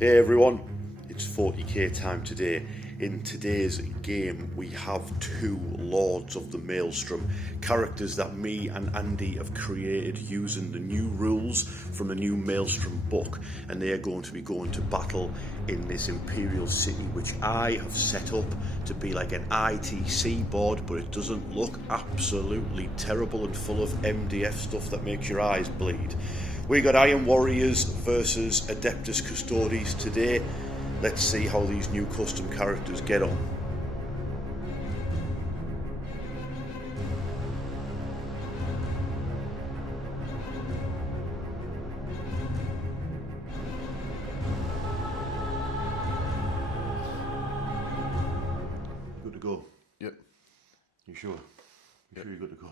Hey everyone, it's 40k time today. In today's game we have two Lords of the Maelstrom, characters that me and Andy have created using the new rules from the new Maelstrom book, and they are going to be going to battle in this Imperial city which I have set up to be like an ITC board, but it doesn't look absolutely terrible and full of MDF stuff that makes your eyes bleed. We got Iron Warriors versus Adeptus Custodes today. Let's see how these new custom characters get on. Good to go? Yep. You sure? Yep. Sure you're good to go?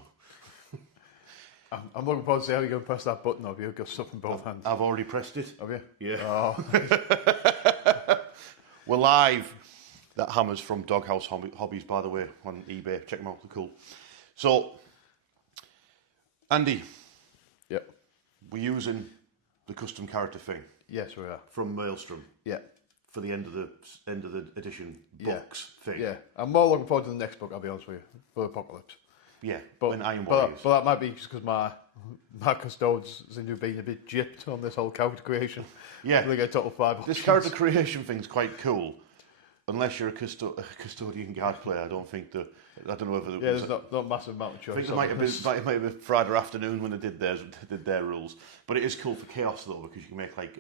I'm looking forward to see how you're going to press that button. Have you got stuff in both hands? I've already pressed it. Have you? Yeah. Oh. We're live. That hammer's from Doghouse Hobbies, by the way, on eBay. Check them out, they're cool. So, Andy. Yep. We're using the custom character thing. Yes, we are. From Maelstrom. Yeah. For the end of the edition books thing. Yeah. I'm more looking forward to the next book, I'll be honest with you, for Apocalypse. Yeah, but when Iron Warriors. But that might be just because my custodes seem to have been a bit gypped on this whole character creation. Yeah. They get total 5 This character creation thing's quite cool. Unless you're a custodian guard player, I don't think that. I don't know whether. Yeah, there's not a massive amount of choice. I think there might have been Friday afternoon when they did their rules. But it is cool for chaos though, because you can make like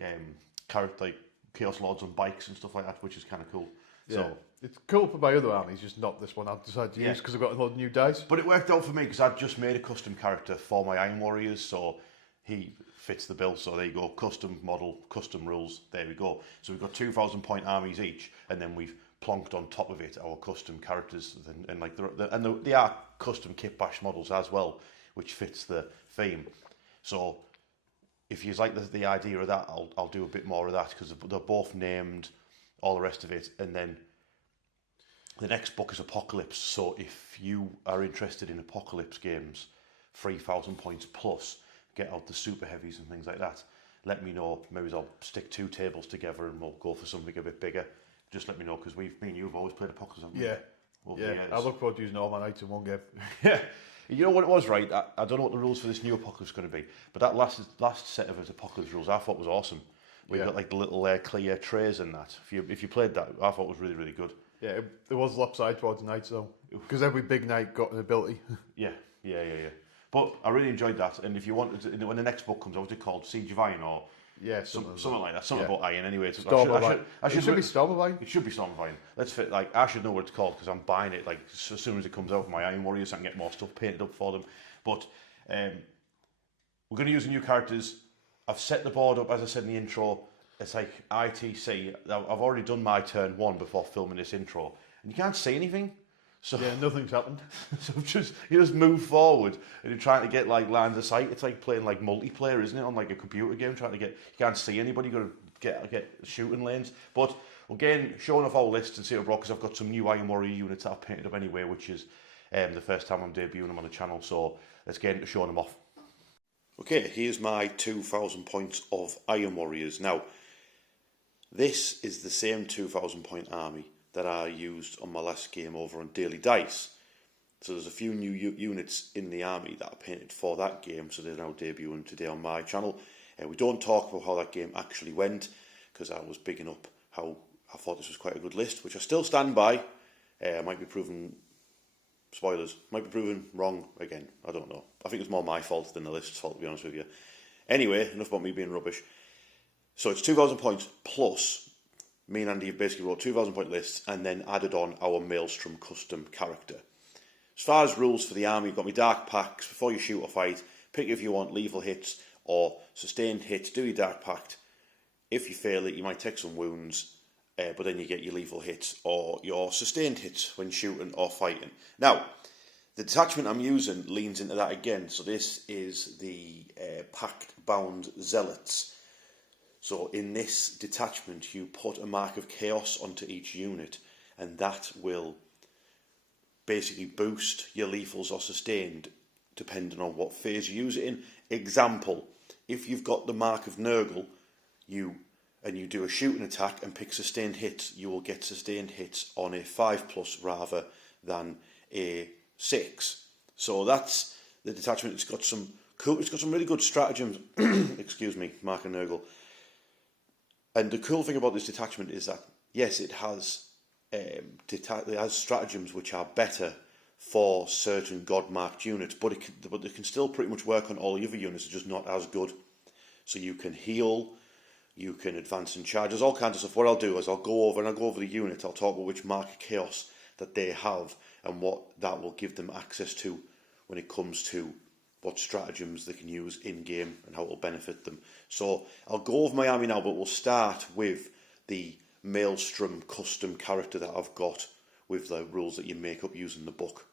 chaos lords on bikes and stuff like that, which is kind of cool. Yeah. So it's cool for my other armies, just not this one I've decided to use because I've got a lot of new dice. But it worked out for me because I'd just made a custom character for my Iron Warriors, so he fits the bill. So there you go, custom model, custom rules. There we go. So we've got 2,000 point armies each, and then we've plonked on top of it our custom characters, and like they are custom kit bash models as well, which fits the theme. So if you like the idea of that, I'll do a bit more of that because they're both named, all the rest of it, and then the next book is Apocalypse. So if you are interested in Apocalypse games, 3,000 points plus, get out the super heavies and things like that. Let me know. Maybe I'll stick 2 tables together and we'll go for something a bit bigger. Just let me know, because me and you have always played Apocalypse, haven't we? Yeah. I look forward to using all my knights in one game. Yeah. You know what it was, right? I don't know what the rules for this new Apocalypse are going to be, but that last set of Apocalypse rules I thought was awesome. We got like the little clear trays and that. If you played that, I thought it was really, really good. Yeah, it was lopsided towards the knights though, because every big knight got an ability. Yeah. But I really enjoyed that, and if you wanted to, when the next book comes out, what's it called? Siege of Iron, or something like that. Something about iron anyway. It should be Storm of Iron. It should be Storm of Iron. I should know what it's called because I'm buying it like as soon as it comes out for my Iron Warriors. I can get more stuff painted up for them. But we're going to use the new characters. I've set the board up, as I said in the intro. It's like ITC. I've already done my turn 1 before filming this intro, and you can't see anything. So yeah, nothing's happened. So you just move forward and you're trying to get like lines of sight. It's like playing like multiplayer, isn't it, on like a computer game? Trying to get, you can't see anybody. You got to get shooting lanes. But again, showing off our list and see what I brought, because I've got some new Iron Warrior units that I've painted up anyway, which is the first time I'm debuting them on the channel. So let's get into showing them off. Okay, here's my 2,000 points of Iron Warriors. Now, this is the same 2,000 point army that I used on my last game over on Daily Dice. So there's a few new units in the army that I painted for that game, so they're now debuting today on my channel. We don't talk about how that game actually went, because I was bigging up how I thought this was quite a good list, which I still stand by. Might be proven, spoilers, might be proven wrong again, I don't know. I think it's more my fault than the list's fault, to be honest with you. Anyway, enough about me being rubbish. So it's 2,000 points plus. Me and Andy have basically wrote 2,000 point lists and then added on our Maelstrom custom character. As far as rules for the army, you've got my dark pacts. Before you shoot or fight, pick if you want lethal hits or sustained hits. Do your dark pact. If you fail it, you might take some wounds, but then you get your lethal hits or your sustained hits when shooting or fighting. Now, the detachment I'm using leans into that again. So this is the pact-bound zealots. So in this detachment, you put a mark of chaos onto each unit, and that will basically boost your lethals or sustained depending on what phase you use it in. Example, if you've got the mark of Nurgle, you and you do a shooting attack and pick sustained hits, you will get sustained hits on a 5+ rather than a 6. So that's the detachment. It's got some really good stratagems. Excuse me, Mark and Nurgle. And the cool thing about this detachment is that, yes, it has stratagems which are better for certain god-marked units, but they can still pretty much work on all the other units. They're just not as good. So you can heal, you can advance and charge. There's all kinds of stuff. What I'll do is I'll go over the unit. I'll talk about which mark of chaos that they have and what that will give them access to when it comes to what stratagems they can use in-game and how it will benefit them. So I'll go over my army now, but we'll start with the Maelstrom custom character that I've got with the rules that you make up using the book.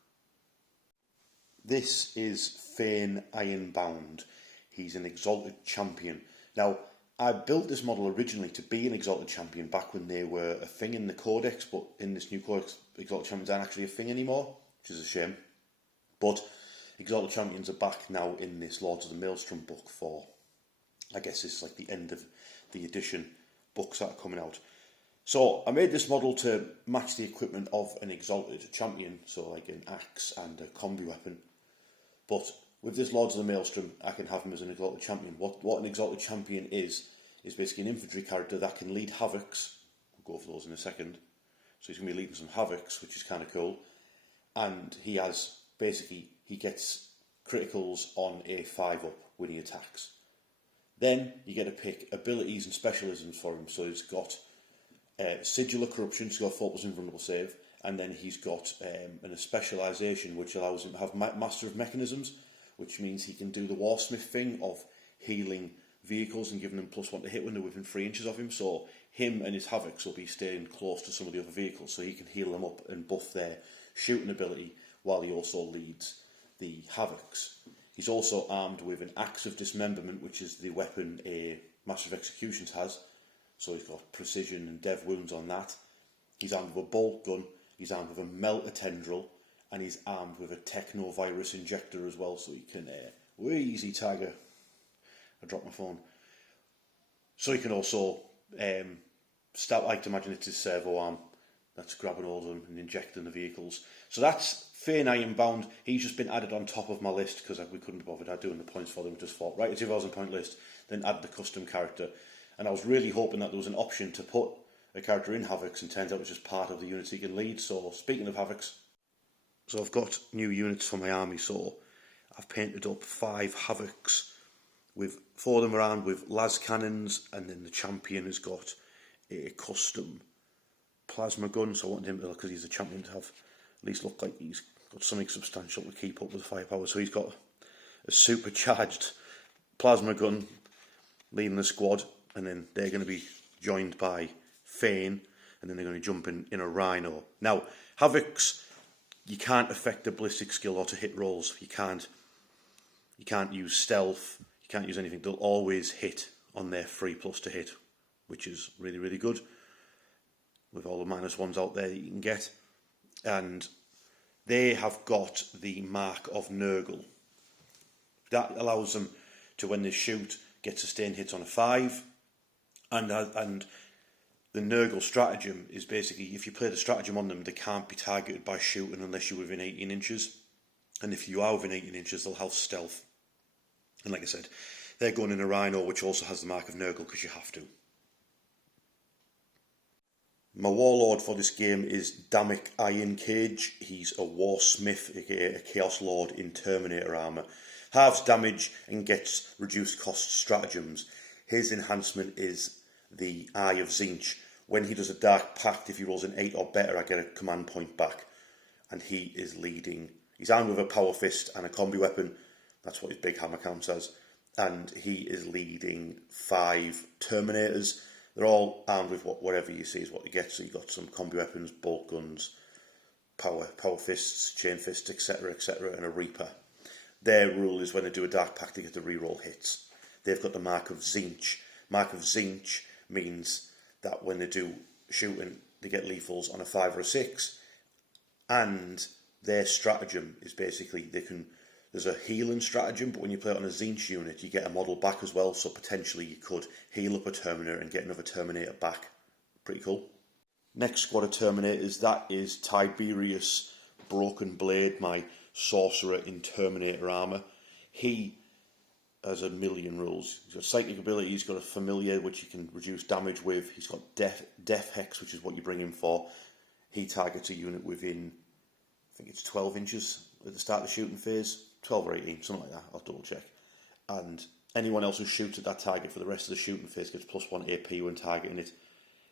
This is Fane Ironbound. He's an Exalted Champion. Now, I built this model originally to be an Exalted Champion back when they were a thing in the Codex, but in this new Codex, Exalted Champions aren't actually a thing anymore, which is a shame. But Exalted Champions are back now in this Lords of the Maelstrom book for, I guess this is like the end of the edition books that are coming out. So I made this model to match the equipment of an Exalted Champion, so like an axe and a combi weapon. But with this Lords of the Maelstrom, I can have him as an Exalted Champion. What an Exalted Champion is basically an infantry character that can lead Havocs. We'll go for those in a second. So he's going to be leading some Havocs, which is kind of cool. And he has, basically, he gets criticals on a 5+ when he attacks. Then you get to pick abilities and specialisms for him. So he's got Sigil of Corruption, he's got 4+ invulnerable save. And then he's got a specialisation which allows him to have Master of Mechanisms, which means he can do the Warsmith thing of healing vehicles and giving them +1 to hit when they're within 3 inches of him. So him and his Havocs will be staying close to some of the other vehicles, so he can heal them up and buff their shooting ability while he also leads the Havocs. He's also armed with an Axe of Dismemberment, which is the weapon a Master of Executions has. So he's got precision and dev wounds on that. He's armed with a bolt gun, he's armed with a Melter Tendril, and he's armed with a Technovirus Injector as well, so he can... easy, Tiger. I dropped my phone. So he can also... I like to imagine it's his servo arm that's grabbing all of them and injecting the vehicles. So that's Fane Ironbound. He's just been added on top of my list because we couldn't be bothered doing the points for them. We just thought, right, it's a 2,000 point list, then add the custom character. And I was really hoping that there was an option to put a character in Havocs, and turns out it's just part of the units he can lead. So speaking of Havocs, so I've got new units for my army. So I've painted up 5 Havocs with 4 of them around with las cannons, and then the champion has got a custom plasma gun. So I wanted him to, because he's a champion, to have at least look like he's got something substantial to keep up with the firepower. So he's got a supercharged plasma gun leading the squad, and then they're going to be joined by Fane, and then they're going to jump in a Rhino. Now, Havocs, you can't affect the ballistic skill or to hit rolls. You can't use stealth. You can't use anything. They'll always hit on their 3+ to hit, which is really, really good with all the -1s out there that you can get. And they have got the mark of Nurgle. That allows them to, when they shoot, get sustained hits on a 5. And the Nurgle stratagem is basically, if you play the stratagem on them, they can't be targeted by shooting unless you're within 18 inches. And if you are within 18 inches, they'll have stealth. And like I said, they're going in a Rhino, which also has the mark of Nurgle, because you have to. My warlord for this game is Damick Ironcage. He's a Warsmith, aka a Chaos Lord in Terminator armour. Halves damage and gets reduced cost stratagems. His enhancement is the Eye of Tzeentch. When he does a Dark Pact, if he rolls an 8 or better, I get a command point back. And he is leading. He's armed with a Power Fist and a combi weapon. That's what his big hammer counts as. And he is leading 5 Terminators. They're all armed with whatever you see is what you get. So you've got some combi weapons, bolt guns, power fists, chain fists, etc., and a Reaper. Their rule is when they do a Dark Pact, they get to reroll hits. They've got the Mark of Tzeentch. Mark of Tzeentch means that when they do shooting, they get lethals on a 5 or a 6. And their stratagem is basically they can There's a healing stratagem, but when you play it on a Tzeentch unit, you get a model back as well, so potentially you could heal up a Terminator and get another Terminator back. Pretty cool. Next squad of Terminators, that is Tiberius Broken Blade, my sorcerer in Terminator armour. He has a million rules. He's got psychic ability, he's got a familiar, which you can reduce damage with. He's got death hex, which is what you bring him for. He targets a unit within, I think it's 12 inches at the start of the shooting phase. 12 or 18, something like that, I'll double check. And anyone else who shoots at that target for the rest of the shooting phase gets +1 AP when targeting it.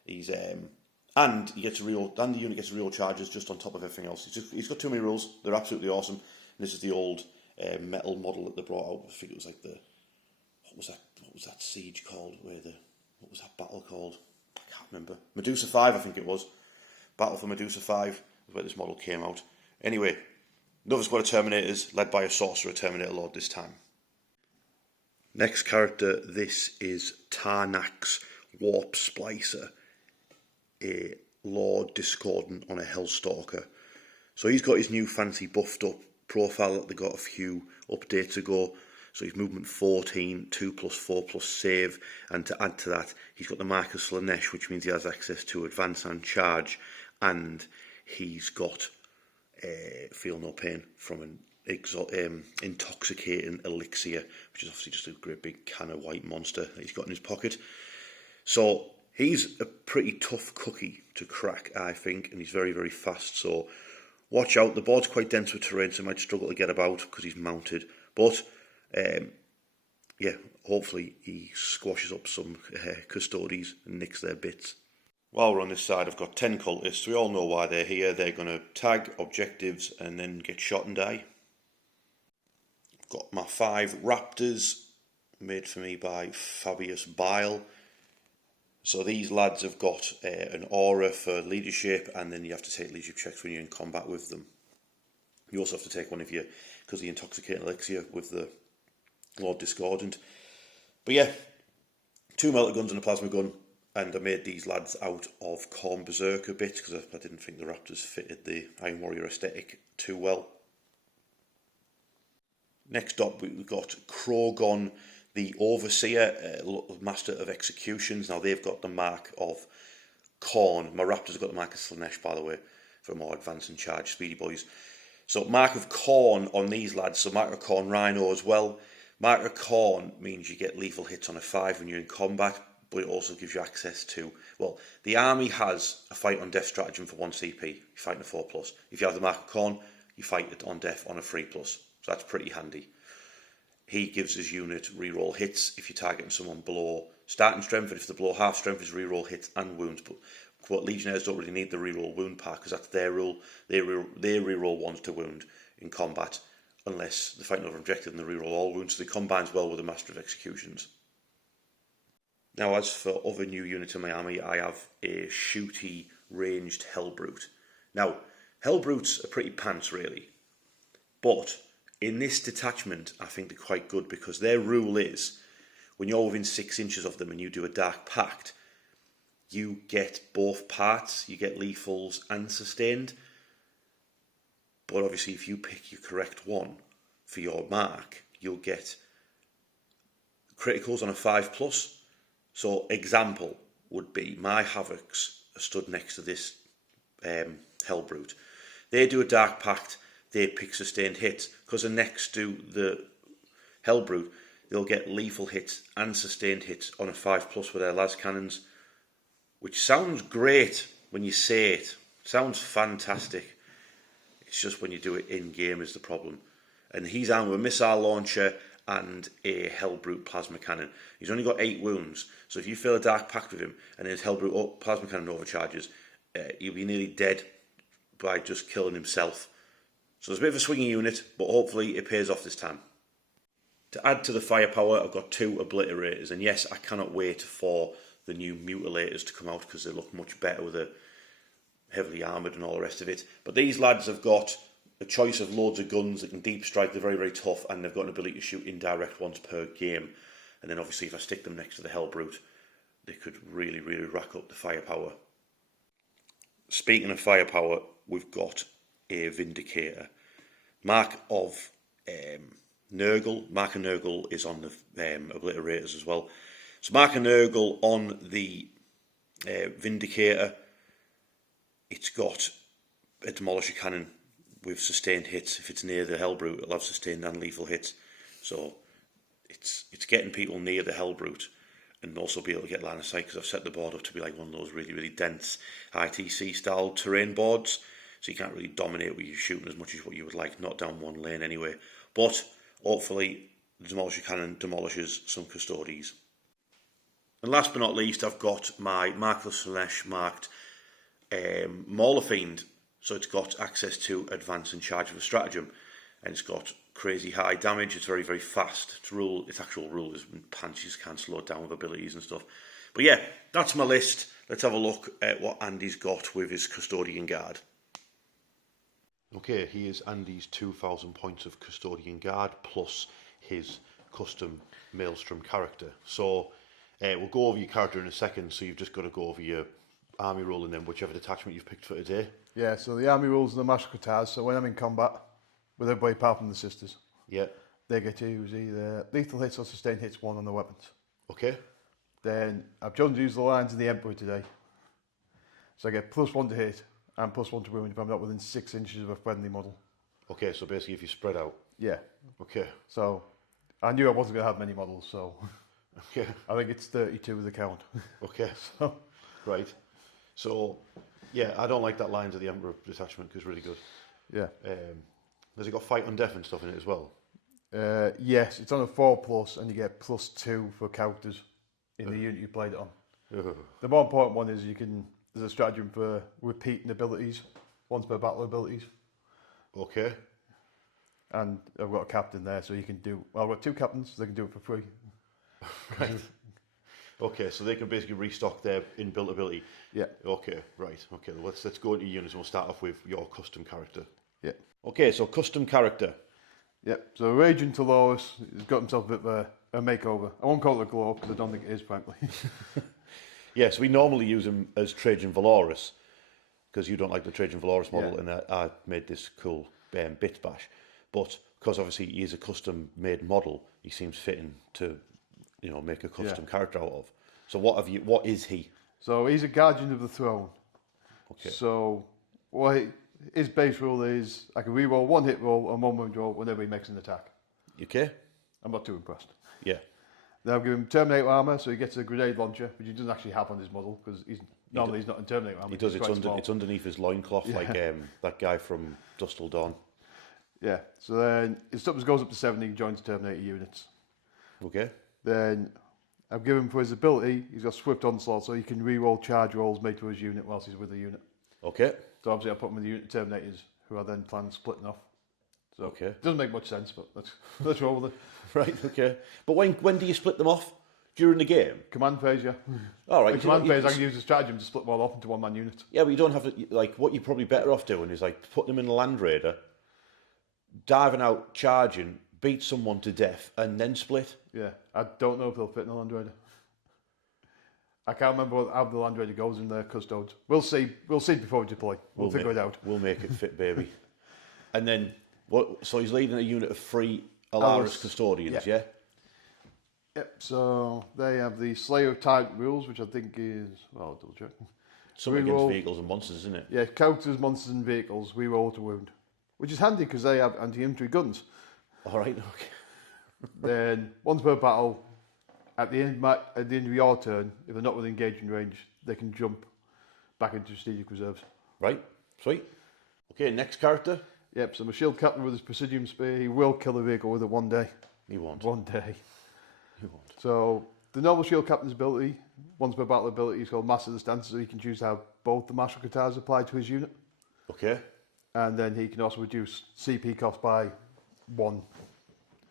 He's and he gets the unit gets real charges just on top of everything else. He's got too many rules. They're absolutely awesome. And this is the old metal model that they brought out. I think it was like what was that siege called? What was that battle called? I can't remember. Medusa 5, I think it was. Battle for Medusa 5 is where this model came out. Anyway, another squad of Terminators, led by a Sorcerer Terminator Lord this time. Next character, this is Tarnax Warp Splicer, a Lord Discordant on a Hellstalker. So he's got his new fancy buffed up profile that they got a few updates ago. So he's movement 14, 2+4+ save, and to add to that, he's got the Mark of Slaanesh, which means he has access to advance and charge, and he's got feel no pain from an intoxicating elixir, which is obviously just a great big can of white monster that he's got in his pocket. So he's a pretty tough cookie to crack, I think, and he's very, very fast. So watch out. The board's quite dense with terrain, so he might struggle to get about because he's mounted. But yeah, hopefully he squashes up some Custodes and nicks their bits. While we're on this side, I've got 10 cultists. We all know why they're here. They're going to tag objectives and then get shot and die. I've got my 5 raptors, made for me by Fabius Bile. So these lads have got an aura for leadership, and then you have to take leadership checks when you're in combat with them. You also have to take one of your, because of the intoxicating elixir with the Lord Discordant. But yeah, 2 melter guns and a plasma gun. And I made these lads out of Khorne Berserker bits because I didn't think the Raptors fitted the Iron Warrior aesthetic too well. Next up, we've got Krogon, the Overseer, Master of Executions. Now they've got the mark of Khorne. My Raptors have got the mark of Slaanesh, by the way, for more advanced and charged speedy boys. So mark of Khorne on these lads. So mark of Khorne Rhino as well. Mark of Khorne means you get lethal hits on a 5 when you're in combat, but it also gives you access to, well, the army has a fight on death stratagem for 1 CP. You fight in a 4+. If you have the mark of Khorne, you fight it on death on a 3+. So that's pretty handy. He gives his unit reroll hits if you're targeting someone below starting strength, and if they're below half strength, is reroll hits and wounds. But Legionnaires don't really need the reroll wound part because that's their rule. They reroll 1 to wound in combat unless they fight another objective and they reroll all wounds. So they combines well with the Master of Executions. Now, as for other new units in my army, I have a shooty ranged Hellbrute. Now, Hellbrutes are pretty pants, really. But in this detachment, I think they're quite good because their rule is, when you're within 6 inches of them and you do a Dark Pact, you get both parts. You get lethals and sustained. But obviously, if you pick your correct one for your mark, you'll get criticals on a 5+. So example would be my Havocs are stood next to this Hellbrute. They do a Dark Pact, they pick sustained hits. Because they're next to the Hellbrute, they'll get lethal hits and sustained hits on a 5+ with their las cannons. Which sounds great when you say it. Sounds fantastic. It's just when you do it in-game is the problem. And he's armed with a missile launcher and a Hellbrute plasma cannon. He's only got 8 wounds, so if you fail a Dark Pact with him and his Hellbrute plasma cannon overcharges, he'll be nearly dead by just killing himself. So it's a bit of a swinging unit, but hopefully it pays off this time. To add to the firepower, I've got 2 Obliterators, and yes, I cannot wait for the new Mutilators to come out because they look much better with a heavily armoured and all the rest of it. But these lads have got a choice of loads of guns that can deep strike. They're very, very tough, and they've got an ability to shoot indirect ones per game. And then obviously if I stick them next to the Hellbrute, they could really, really rack up the firepower. Speaking of firepower, we've got a Vindicator. Mark of Nurgle. Mark and Nurgle is on the Obliterators as well. So Mark and Nurgle on the Vindicator, it's got a Demolisher cannon with sustained hits. If it's near the Hellbrute, it'll have sustained and lethal hits. So it's getting people near the Hellbrute and also be able to get line of sight, because I've set the board up to be like one of those really, really dense ITC style terrain boards. So you can't really dominate with your shooting as much as what you would like, not down one lane anyway. But hopefully the Demolisher cannon demolishes some Custodes. And last but not least, I've got my Markless Slanesh marked Mauler Fiend. So it's got access to advance and charge of a stratagem, and it's got crazy high damage. It's very, very fast. Its actual rule is punches can't slow it down with abilities and stuff. But yeah, that's my list. Let's have a look at what Andy's got with his Custodian Guard. Okay, here's Andy's 2,000 points of Custodian Guard plus his custom Maelstrom character. So we'll go over your character in a second, so you've just got to go over your army roll and then whichever detachment you've picked for today. Yeah, so the army rules are the Maelstrom. So when I'm in combat with everybody apart from the sisters, they get to use either lethal hits or sustained hits one on the weapons. Okay. Then I've chosen to use the lines of the Emperor today. So I get +1 to hit and +1 to wound if I'm not within 6 inches of a friendly model. Okay, so basically if you spread out. Yeah. Okay. So I knew I wasn't going to have many models, so okay. I think it's 32 with the count. Okay. So right. So yeah, I don't like that Lines of the Emperor detachment because it's really good. Yeah. Has it got fight on death and stuff in it as well? Yes, it's on a 4+ and you get +2 for characters in the unit you played it on. The more important one is there's a stratagem for repeating abilities, once per battle abilities. Okay. And I've got a captain there, so you can do, well, I've got 2 captains, so they can do it for free. Right. Okay, so they can basically restock their inbuilt ability. Yeah. Okay, right. Okay, let's go into units and we'll start off with your custom character. Yeah. Okay, so custom character. Yeah, so Raging Taloris has got himself a bit of a makeover. I won't call it a glow up because I don't think it is, frankly. Yes, we normally use him as Trajan Valoris because you don't like the Trajan Valoris model, and I made this cool bit bash. But because obviously he is a custom made model, he seems fitting to, make a custom character out of. So what is he? So he's a Guardian of the Throne. Okay. So his base rule is I can reroll 1 hit roll and 1 wound roll whenever he makes an attack. Okay. I'm not too impressed. Yeah. Then I'll give him Terminator armor, so he gets a grenade launcher, which he doesn't actually have on his model because he's not in Terminator armor. He does. It's underneath his loincloth, like that guy from Dusk Till Dawn. Yeah. So then his toughness goes up to 7. He joins Terminator units. Okay. Then I've given him for his ability. He's got Swift Onslaught, so he can re-roll charge rolls made to his unit whilst he's with the unit. Okay. So obviously I put him with the unit Terminators, who I then plan on splitting off. So it doesn't make much sense, but let's roll with it. Right, okay. But when do you split them off? During the game? Command phase, yeah. All right. In command phase, I can use the stratagem to split them all off into 1-man units. Yeah, but you don't have to, what you're probably better off doing is, putting them in a Land Raider, diving out, charging, beat someone to death, and then split. Yeah, I don't know if they'll fit in a Land Raider. I can't remember how the Land Raider goes in the Custodes. We'll see before we deploy. We'll figure it out. We'll make it fit, baby. And then, so he's leading a unit of 3 Alaris Custodians, yeah? Yep, so they have the Slayer of Tyrant rules, which I think is, I'll double check. Something against vehicles and monsters, isn't it? Yeah, characters, monsters and vehicles, we roll to wound. Which is handy because they have anti-infantry guns. All right, okay. Then, once per battle, at the end of your turn, if they're not within engaging range, they can jump back into strategic reserves. Right, sweet. Okay, next character. Yep, so my shield captain with his Presidium Spear, he will kill a vehicle with it one day. He won't. One day. He won't. So, the normal shield captain's ability, once per battle ability, is called Master of the Stance, so he can choose to have both the Martial Guitars applied to his unit. Okay. And then he can also reduce CP cost by 1.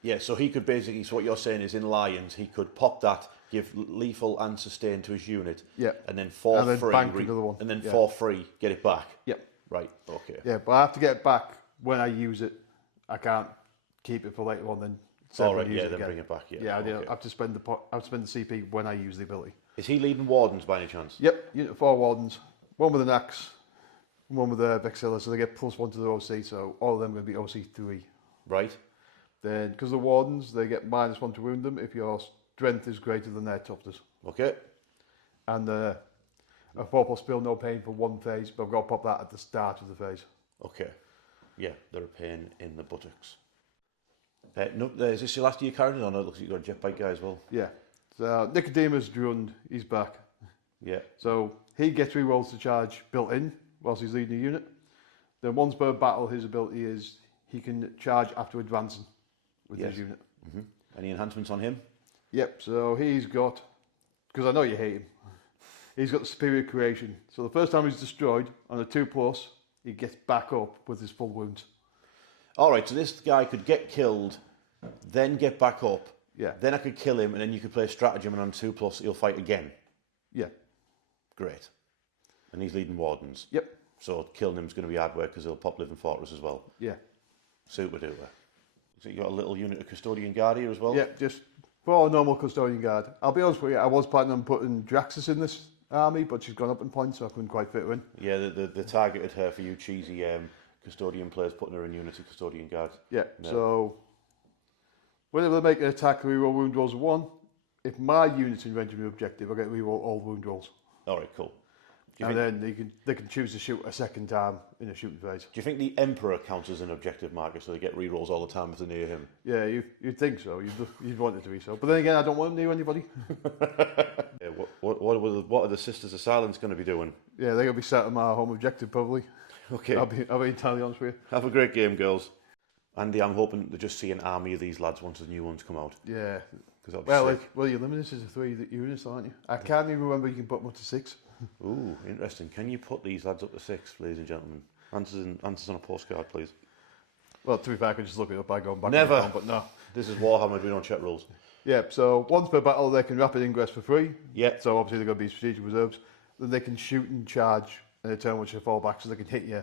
Yeah, so he could basically, so what you're saying is in Lions, he could pop that, give lethal and sustain to his unit, and then for free, bank another one. And then for free, get it back. Yep. Right, okay. Yeah, but I have to get it back when I use it. I can't keep it for later on, then then bring it back, I have to spend the CP when I use the ability. Is he leading Wardens by any chance? Yep, unit 4 Wardens, 1 with an axe, 1 with a Vexilla, so they get +1 to the OC, so all of them are going to be OC 3. Right. Then, because the Wardens, they get -1 to wound them if your strength is greater than their toughness. Okay. And a 4+ spill, no pain for 1 phase, but I've got to pop that at the start of the phase. Okay. Yeah, they're a pain in the buttocks. No, is this your last of your characters? I know it looks like you've got a jetbike guy as well. Yeah. So Nicodemus Drund, he's back. Yeah. So he gets rerolls to charge built in whilst he's leading a unit. Then once per battle, his ability is he can charge after advancing with his unit. Any enhancements on him? Yep, so he's got, because I know you hate him, he's got superior creation. So the first time he's destroyed on a 2+, he gets back up with his full wounds. Alright, so this guy could get killed, then get back up. Yeah. Then I could kill him, and then you could play stratagem, and on 2+, he'll fight again. Yeah. Great. And he's leading Wardens. Yep. So killing him's going to be hard work because he'll pop Living Fortress as well. Yeah. Super duper. So you got a little unit of Custodian Guard here as well? Yeah, just for a normal Custodian Guard. I'll be honest with you, I was planning on putting Draxus in this army, but she's gone up in points, so I couldn't quite fit her in. Yeah, they targeted her for you cheesy Custodian players, putting her in units of Custodian Guard. Yeah, no. So whenever they make an attack, reroll wound rolls of 1. If my unit's in range of an objective, I get reroll all wound rolls. Alright, cool. And then they can choose to shoot a second time in a shooting phase. Do you think the Emperor counts as an objective marker, so they get rerolls all the time if they're near him? Yeah, you'd think so. You'd want it to be so. But then again, I don't want them near anybody. Yeah, what are the Sisters of Silence going to be doing? Yeah, they're going to be sat on my home objective probably. Okay. I'll be entirely honest with you. Have a great game, girls. Andy, I'm hoping to just see an army of these lads once the new ones come out. Yeah. Well, you're limited to 3 units, aren't you? I can't even remember you can put them up to 6. Ooh, interesting. Can you put these lads up to 6, ladies and gentlemen? Answers on a postcard, please. Well, to be fair, I could just look it up by going back. Never. Phone, but no. This is Warhammer, we don't check rules. Yeah, so once per battle, they can rapid ingress for free. Yeah. So obviously they're going to be strategic reserves. Then they can shoot and charge in a turn which they fall back, so they can hit you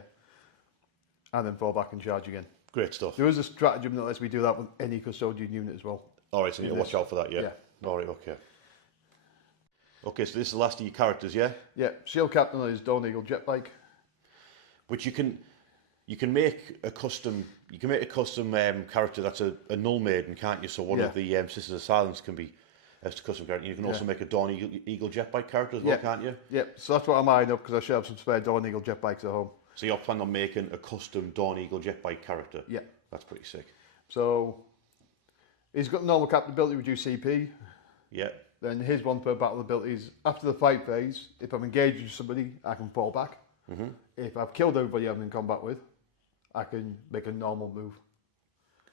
and then fall back and charge again. Great stuff. There is a stratagem that lets me do that with any Custodian unit as well. Alright, so you need to watch out for that, yeah? Yeah. Alright, okay. Okay, so this is the last of your characters, yeah? Yeah, Shield Captain is Dawn Eagle Jetbike. Which you can make a custom character that's a null maiden, can't you? So one of the Sisters of Silence can be as a custom character. You can also make a Dawn Eagle Jetbike character as well, can't you? Yeah, so that's what I'm eyeing up because I should have some spare Dawn Eagle Jetbikes at home. So you're planning on making a custom Dawn Eagle Jetbike character? Yeah. That's pretty sick. So he's got normal captain ability, reduce CP. Yeah. Then his one per battle ability is after the fight phase, if I'm engaged with somebody, I can fall back. Mm-hmm. If I've killed everybody I'm in combat with, I can make a normal move.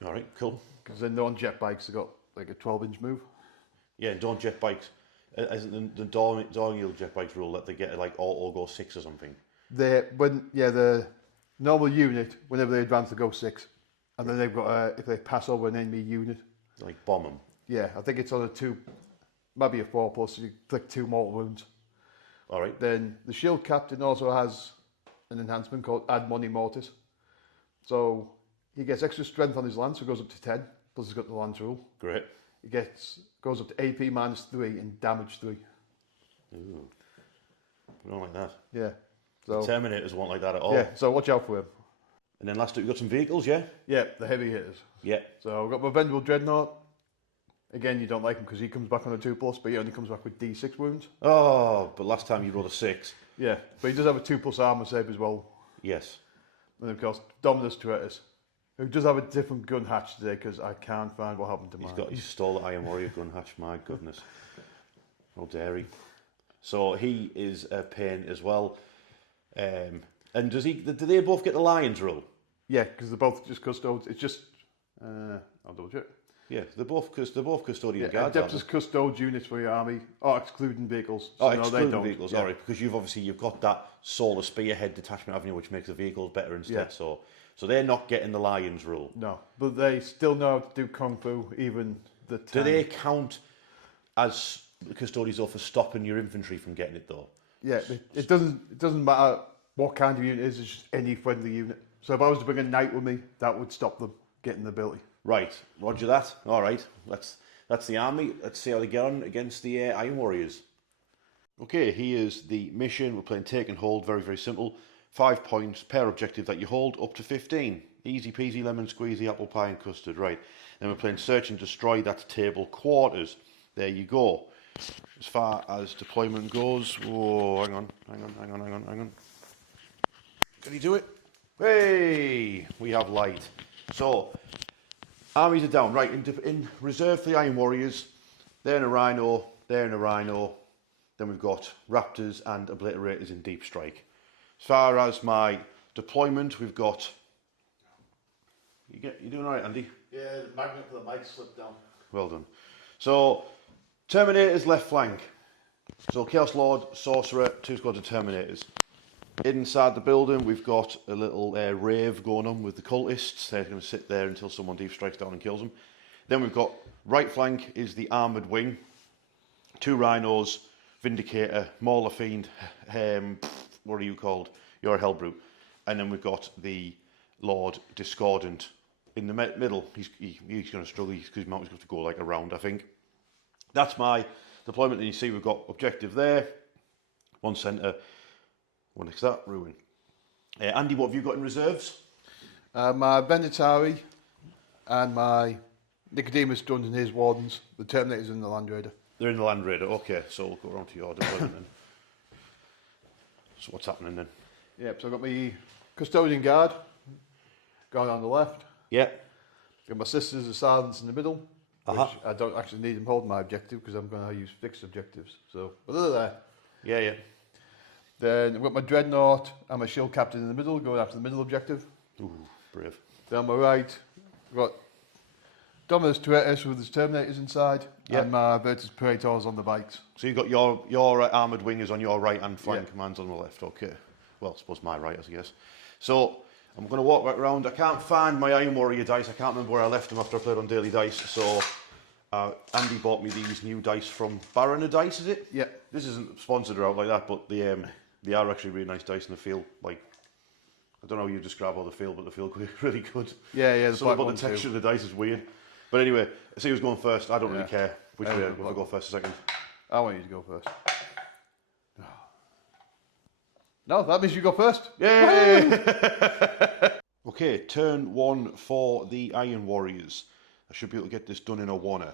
Alright, cool. Because then on jetbikes, they've got like a 12-inch move. Yeah, and Dawn Jetbikes, isn't the Dawn Eagle Jetbikes rule that they get like auto go 6 or something? The normal unit, whenever they advance, they go 6. And then they've got, if they pass over an enemy unit. Like bomb them? Yeah, I think it's on a 2, maybe a 4+, so you click 2 mortal wounds. Alright. Then the Shield Captain also has an enhancement called Ad Moni Mortis. So he gets extra strength on his lance, so it goes up to 10, plus he's got the lance rule. Great. He goes up to AP -3 and damage 3. Ooh. I don't like that. Yeah. So, the Terminators won't like that at all. Yeah, so watch out for him. And then last we've got some vehicles, yeah? Yeah, the heavy hitters. Yeah. So I've got my Vendable Dreadnought. Again, you don't like him because he comes back on a 2+, but he only comes back with D6 wounds. Oh, but last time you rolled a 6. Yeah, but he does have a 2+ armor save as well. Yes. And of course, Dominus Turtus, who does have a different gun hatch today because I can't find what happened to mine. He stole the Iron Warrior gun hatch, my goodness. Oh, dairy. So he is a pain as well. And do they both get the Lions rule? Yeah, because they're both just custodes. It's just, I'll double check. Yeah, they're both custodian guards. Adeptus Custodes units for your army, excluding vehicles. So excluding they don't. Vehicles, yeah. All right, because you've got that solar spearhead detachment, haven't you, which makes the vehicles better instead. Yeah. So they're not getting the Lions rule. No, but they still know how to do Kung Fu, even the tank. Do they count as custodians though for stopping your infantry from getting it though? Yeah, it doesn't matter what kind of unit it is, it's just any friendly unit. So if I was to bring a knight with me, that would stop them getting the ability. Right, roger that. All right, that's the army. Let's see how they get on against the Iron Warriors. Okay, here's the mission. We're playing Take and Hold, very, very simple. 5 points per objective that you hold, up to 15. Easy peasy, lemon squeezy, apple pie and custard. Right, Then we're playing Search and Destroy, that's table quarters. There you go. As far as deployment goes, whoa, hang on. Can you do it? Hey, we have light. So, armies are down. Right, in reserve for the Iron Warriors, they're in a Rhino, they're in a Rhino. Then we've got Raptors and Obliterators in Deep Strike. As far as my deployment, we've got... You doing all right, Andy? Yeah, the magnet for the mic slipped down. Well done. So, Terminators left flank. So Chaos Lord, Sorcerer, 2 squads of Terminators. Inside the building, we've got a little rave going on with the cultists. They're going to sit there until someone deep strikes down and kills them. Then we've got right flank is the Armoured Wing. 2 Rhinos, Vindicator, Mauler Fiend, what are you called? You're a Hellbrute. And then we've got the Lord Discordant. In the middle, he's going to struggle because his mountain's going to go like around, I think. That's my deployment, and you see we've got objective there, 1 centre, 1 next to that, ruin. Andy, what have you got in reserves? My Venatari and my Nicodemus Dunn and his Wardens, the Terminators and the Land Raider. They're in the Land Raider, okay, so we'll go around to your deployment then. So what's happening then? Yep, so I've got my Custodian Guard going on the left. Yep. Got my Sisters of Silence in the middle. Which I don't actually need them holding my objective because I'm going to use fixed objectives. So, but they're there. Yeah. Then I've got my Dreadnought and my Shield Captain in the middle, going after the middle objective. Ooh, brave. Then on my right, I've got Dominus Tuetus with his Terminators inside, and my Virtus Praetors on the bikes. So you've got your armoured wingers on your right and flank commands on the left, okay. Well, I suppose my right, I guess. So, I'm going to walk back around. I can't find my Iron Warrior dice. I can't remember where I left them after I played on Daily Dice. So, Andy bought me these new dice from Barona Dice, is it? Yeah. This isn't sponsored or out like that, but they are actually really nice dice and they feel like, I don't know how you describe how they feel, but they feel really good. Yeah. Something about the texture of the dice is weird. But anyway, I see who's going first. I don't really care which way. If I go first or second. I want you to go first. No, that means you go first. Yay! Okay, turn 1 for the Iron Warriors. I should be able to get this done in a 1er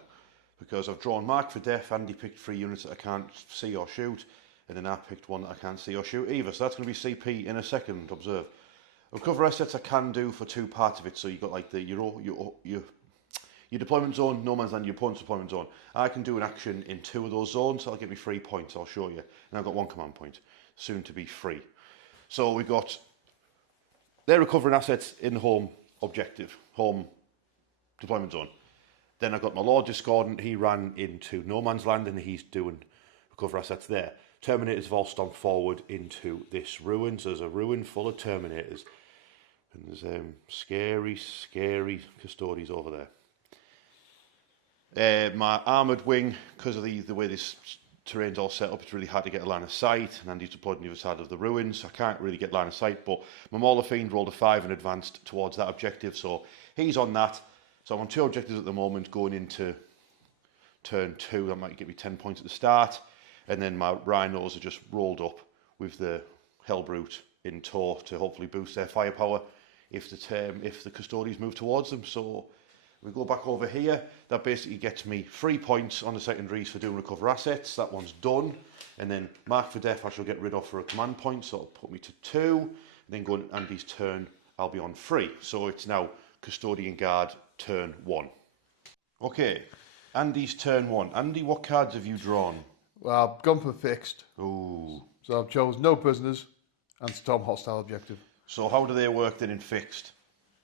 because I've drawn Mark for Death. Andy picked 3 units that I can't see or shoot, and then I picked 1 that I can't see or shoot either. So that's going to be CP in a second. Observe. Recover assets I can do for 2 parts of it. So you've got like your deployment zone, no man's land, your opponent's deployment zone. I can do an action in 2 of those zones. So that'll give me 3 points. I'll show you. And I've got 1 command point, soon to be free. So we've got, they're recovering assets in home objective, home deployment zone. Then I've got my Lord Discordant, he ran into no man's land and he's doing recover assets there. Terminators have all stomped forward into this ruin, so there's a ruin full of Terminators. And there's scary custodians over there. My Armoured Wing, because of the way this terrain's all set up, it's really hard to get a line of sight, and Andy's deployed on the other side of the ruins, so I can't really get line of sight, but my Mauler Fiend rolled a 5 and advanced towards that objective, so he's on that. So I'm on 2 objectives at the moment, going into turn 2, that might give me 10 points at the start, and then my Rhinos are just rolled up with the Hellbrute in tow to hopefully boost their firepower if the Custodians move towards them. So we go back over here. That basically gets me 3 points on the secondaries for doing recover assets. That one's done. And then Mark for Death I shall get rid of for a command point, so it'll put me to 2. And then going Andy's turn, I'll be on 3. So it's now Custodian Guard turn 1. Okay, Andy's turn 1. Andy, what cards have you drawn? Well, I've gone for fixed. Ooh. So I've chosen no prisoners and storm hostile objective. So how do they work then in fixed?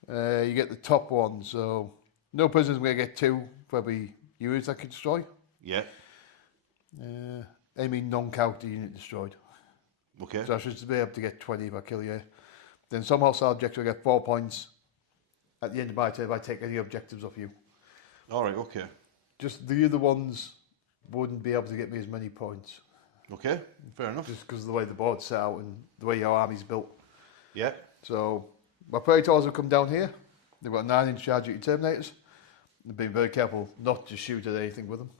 You get the top one, so no prisoners, I'm going to get 2 for every unit I can destroy. Yeah. Any non-counter unit destroyed. Okay. So I should be able to get 20 if I kill you. Then some hostile objective, I get 4 points at the end of my turn if I take any objectives off you. Alright, okay. Just the other ones wouldn't be able to get me as many points. Okay, fair enough. Just because of the way the board's set out and the way your army's built. Yeah. So my Praetors will come down here. They've got 9-inch charge duty Terminators. They've been very careful not to shoot at anything with them.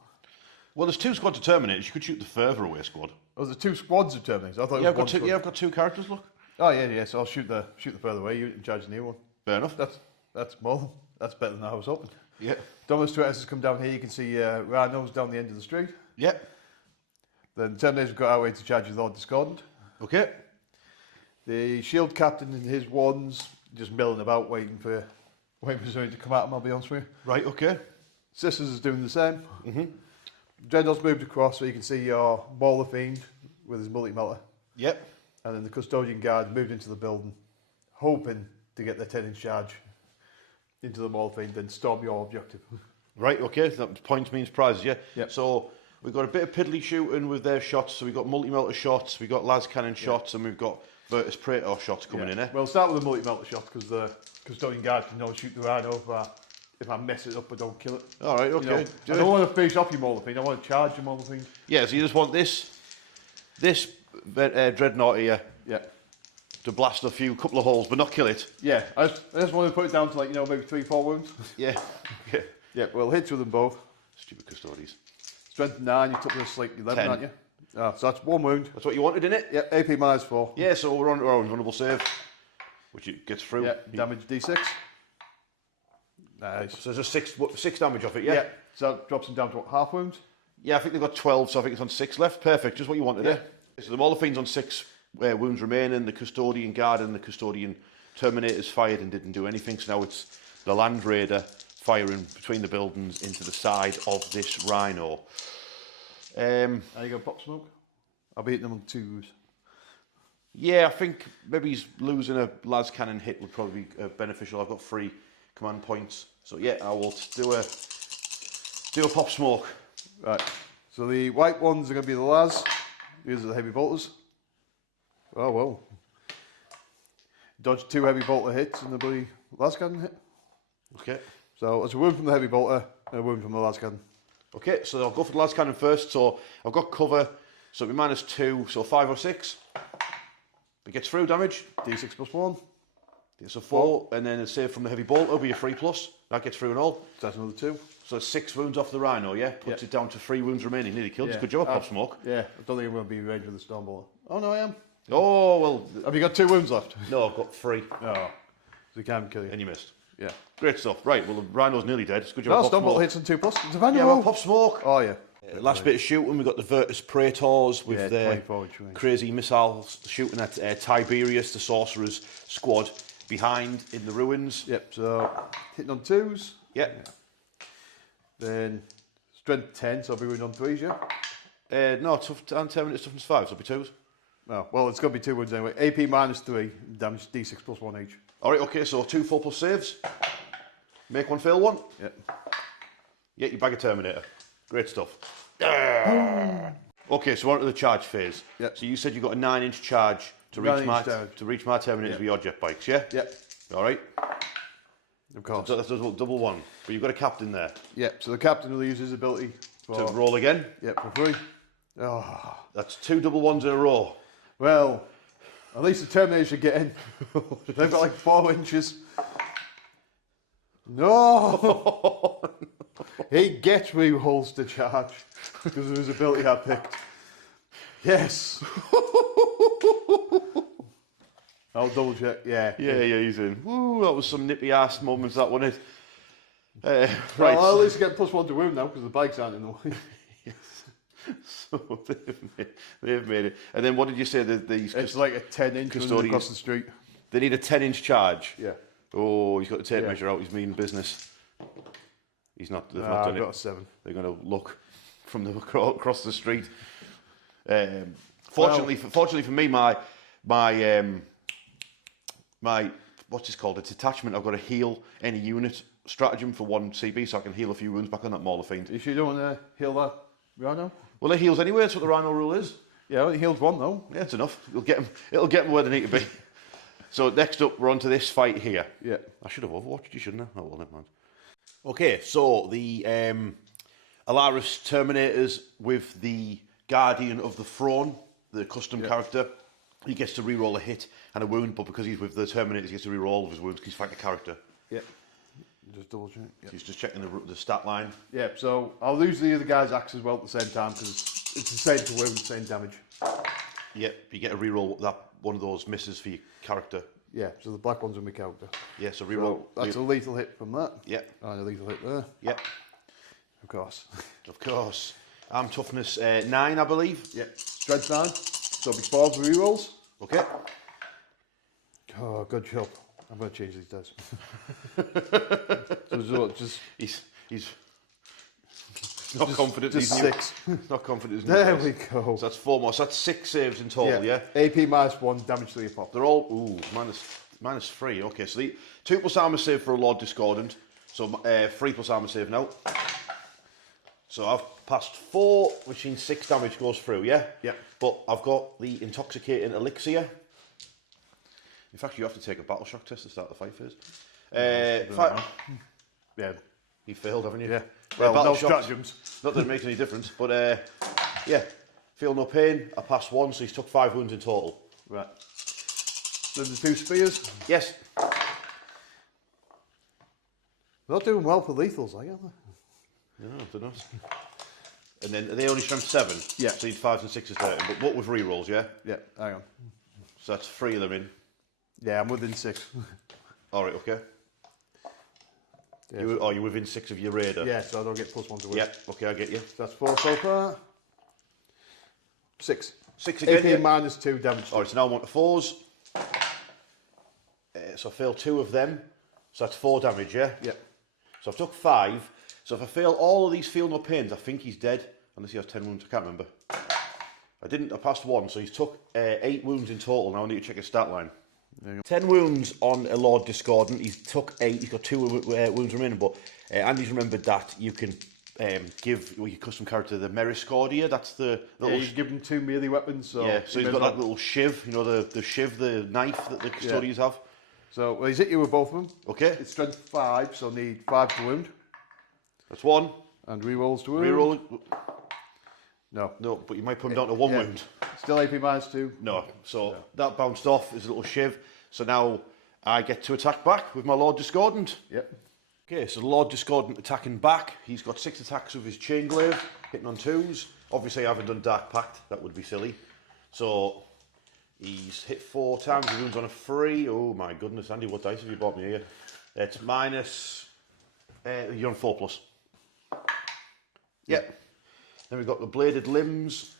Well, there's 2 squads of Terminators. You could shoot the further away squad. Oh, there's 2 squads of Terminators. I thought I've got 2 characters, look. Oh, yeah, so I'll shoot the further away. You in charge of the new one. Fair enough. That's better than I was hoping. Yeah. Dominus Stratus has come down here. You can see Rhinos down the end of the street. Yeah. Then Terminators have got our way to charge with Lord Discordant. Okay. The Shield Captain and his ones just milling about, waiting for something to come at him, I'll be honest with you. Right, okay. Sisters is doing the same. Dreadnought's moved across, so you can see your Mauler Fiend with his multi-melter. Yep. And then the Custodian Guard moved into the building, hoping to get their 10-inch charge into the Mauler Fiend, then storm your objective. Right, okay. So that points means prizes, yeah? Yep. So we've got a bit of piddly shooting with their shots. So we've got multi-melter shots, we've got las cannon shots, and we've got Virtus Praetor shots coming in, eh? Well, start with the multi-melter shot, because the Custodian Guard can always shoot the Rhino if I mess it up or don't kill it. All right, okay. You know, I don't want to finish off your Mauler Fiend, I want to charge your Mauler Fiend. Yeah, so you just want this Dreadnought here to blast a couple of holes, but not kill it. Yeah, I just want to put it down to, like, maybe 3-4 wounds. Yeah. Yeah. Yeah, well, hits with them both. Stupid Custodians. Strength 9, you took this like 11, 10. aren't you? So that's 1 wound. That's what you wanted, innit? Yeah, AP minus 4. Yeah, so we're on our invulnerable save, which it gets through. Yeah, damage D6. Nice. So there's a 6 damage off it, yeah? Yeah, so that drops him down to what, half wounds? Yeah, I think they've got 12, so I think it's on 6 left. Perfect, just what you wanted, Yeah. So the Mauler Fiend's on 6 wounds remaining, the Custodian Guard and the Custodian Terminators fired and didn't do anything, so now it's the Land Raider firing between the buildings into the side of this Rhino. Are you going to pop smoke? I'll be hitting them on 2s. Yeah, I think maybe he's losing a las cannon hit would probably be beneficial. I've got 3 command points, so yeah, I will do a pop smoke. Right, so the white ones are going to be the las. These are the heavy bolters. Oh, well. Dodge 2 heavy bolter hits and the bloody las cannon hit. Okay. So it's a wound from the heavy bolter and a wound from the las cannon. Okay, so I'll go for the las cannon first. So I've got cover, so it'll be -2, so 5 or 6. It gets through damage. D6 plus 1. So 4, and then a save from the heavy bolter will be a 3+. That gets through and all. So that's another 2. So 6 wounds off the Rhino, yeah? Puts it down to 3 wounds remaining. Nearly killed. Yeah. Good job, Pop Smoke. Yeah, I don't think I'm going to be in range with the storm bolter. Oh, no, I am. Oh, well. Have you got 2 wounds left? No, I've got 3. Oh, so he can't kill you. And you missed. Yeah. Great stuff. Right, well, the Rhino's nearly dead. It's good job, No, Pop storm Smoke. bolter hits on 2+. It's a Vanderbilt. Yeah, well, Pop Smoke. Oh, yeah. Last bit of shooting, we've got the Virtus Praetors with their 24 inch range. crazy missiles shooting at Tiberius, the Sorcerer's squad, behind in the ruins. Yep, so hitting on 2s. Yep. Then strength 10, so I'll be winning on 3s, yeah? No, and 10 minutes toughness 5, so it'll be 2s. Oh, well, it's going to be 2 wounds anyway. AP -3, damage D6 plus 1 each. All right, okay, so 2 4+ saves. Make 1, fail 1. Yep. Yeah, you bag a Terminator. Great stuff. Okay, so we're on to the charge phase. Yep. So you said you got a 9-inch charge to reach my Terminators with your jet bikes, yeah? Yep. All right. Of course. So that's double 1. But you've got a captain there. Yep, so the captain will use his ability To roll again. Yep, for 3. Oh. That's 2 double 1s in a row. Well, at least the Terminators should get in. They've got like 4 inches. No! He gets re-rolls to charge because of his ability I picked. Yes! I'll double check, yeah. Yeah, he's in. Woo, that was some nippy ass moments, that wasn't it? Right. Well, at least I get +1 to wound now because the bikes aren't in the way. So they've made it. And then what did you say? It's like a 10-inch Custodians. across the street. They need a 10-inch charge. Yeah. Oh, he's got the tape measure out. He's mean business. He's not. They've not done I've got it. a 7. They're going to look from across the street. Fortunately for me, my what's it called? It's attachment. I've got to heal any unit stratagem for 1 CB, so I can heal a few wounds back on that Mauler Fiend. You sure you don't want to heal that Rhino? Well, it heals anyway. That's what the Rhino rule is. Yeah, well, he healed 1 though. Yeah, it's enough. It'll get them where they need to be. So next up, we're on to this fight here. Yeah. I should have overwatched you, shouldn't I? Oh, well, never mind. Okay, so the Alaris Terminators with the Guardian of the Throne, the custom character. He gets to re-roll a hit and a wound, but because he's with the Terminators, he gets to re-roll all of his wounds because he's fighting a character. Yeah. Just double check. Yep. He's just checking the stat line. Yeah, so I'll lose the other guy's axe as well at the same time because it's the same to wound, same damage. Yep, you get a re-roll that one of those misses for your character. Yeah, so the black one's on my counter. Yeah, so reroll. So that's a lethal hit from that. Yeah. And a lethal hit there. Yeah. Of course. Of course. I'm toughness 9, I believe. Yeah. Strength 9. So before the rerolls. Okay. Oh, good job. I'm going to change these dice. so just he's not confident. Just he's 6. Not confident. There we go. So that's 4 more. So that's 6 saves in total. Yeah. AP -1, damage to your pop. They're all minus 3. Okay, so the 2 plus armor save for a Lord Discordant. So 3 plus armor save now. So I've passed 4, which means 6 damage goes through. Yeah. Yeah. But I've got the intoxicating elixir. In fact, you have to take a battle shock test to start the fight first. Yeah. You failed, haven't you? Yeah. Well, battle no shocks. stratagems. Not that it makes any difference, but yeah. Feel no pain. I passed 1, so he's took 5 wounds in total. Right. So the 2 spears. Yes. They're not doing well for lethals, are they? No, they're not. And then they only strength 7. Yeah. So he's 5s and 6s there. But what with rerolls, yeah? Yeah, hang on. So that's 3 of them in. Yeah, I'm within 6. All right, okay. Yeah, You're within 6 of your raider? Yeah, so I don't get +1 to win. Yeah, okay, I get you. That's 4 so far. 6. 6 again, AP yeah. -2 damage. All right, so now I'm on to 4s. So I fail 2 of them. So that's 4 damage, yeah? Yeah. So I've took 5. So if I fail all of these feel no pains, I think he's dead. Unless he has 10 wounds, I can't remember. I passed 1, so he's took 8 wounds in total. Now I need to check his stat line. 10 wounds on a Lord Discordant. He's took 8. He's got 2 wounds remaining, but Andy's remembered that you can give your custom character the Meriscordia. That's the little... Yeah, you give him 2 melee weapons. So yeah, so he's got that little shiv, you know, the shiv, the knife that the custodians have. So well, he's hit you with both of them. Okay. It's strength 5, so need 5 to wound. That's 1. And rerolls to wound. Reroll. No, but you might put him down to 1 wound. Still AP -2. No, so that bounced off his little shiv. So now I get to attack back with my Lord Discordant. Yep. Okay, so the Lord Discordant attacking back. He's got 6 attacks with his chain glaive, hitting on 2s. Obviously, I haven't done Dark Pact. That would be silly. So he's hit 4 times. He wounds on a 3. Oh my goodness, Andy, what dice have you bought me here? It's minus... you're on 4 plus. Yep. Then we've got the bladed limbs.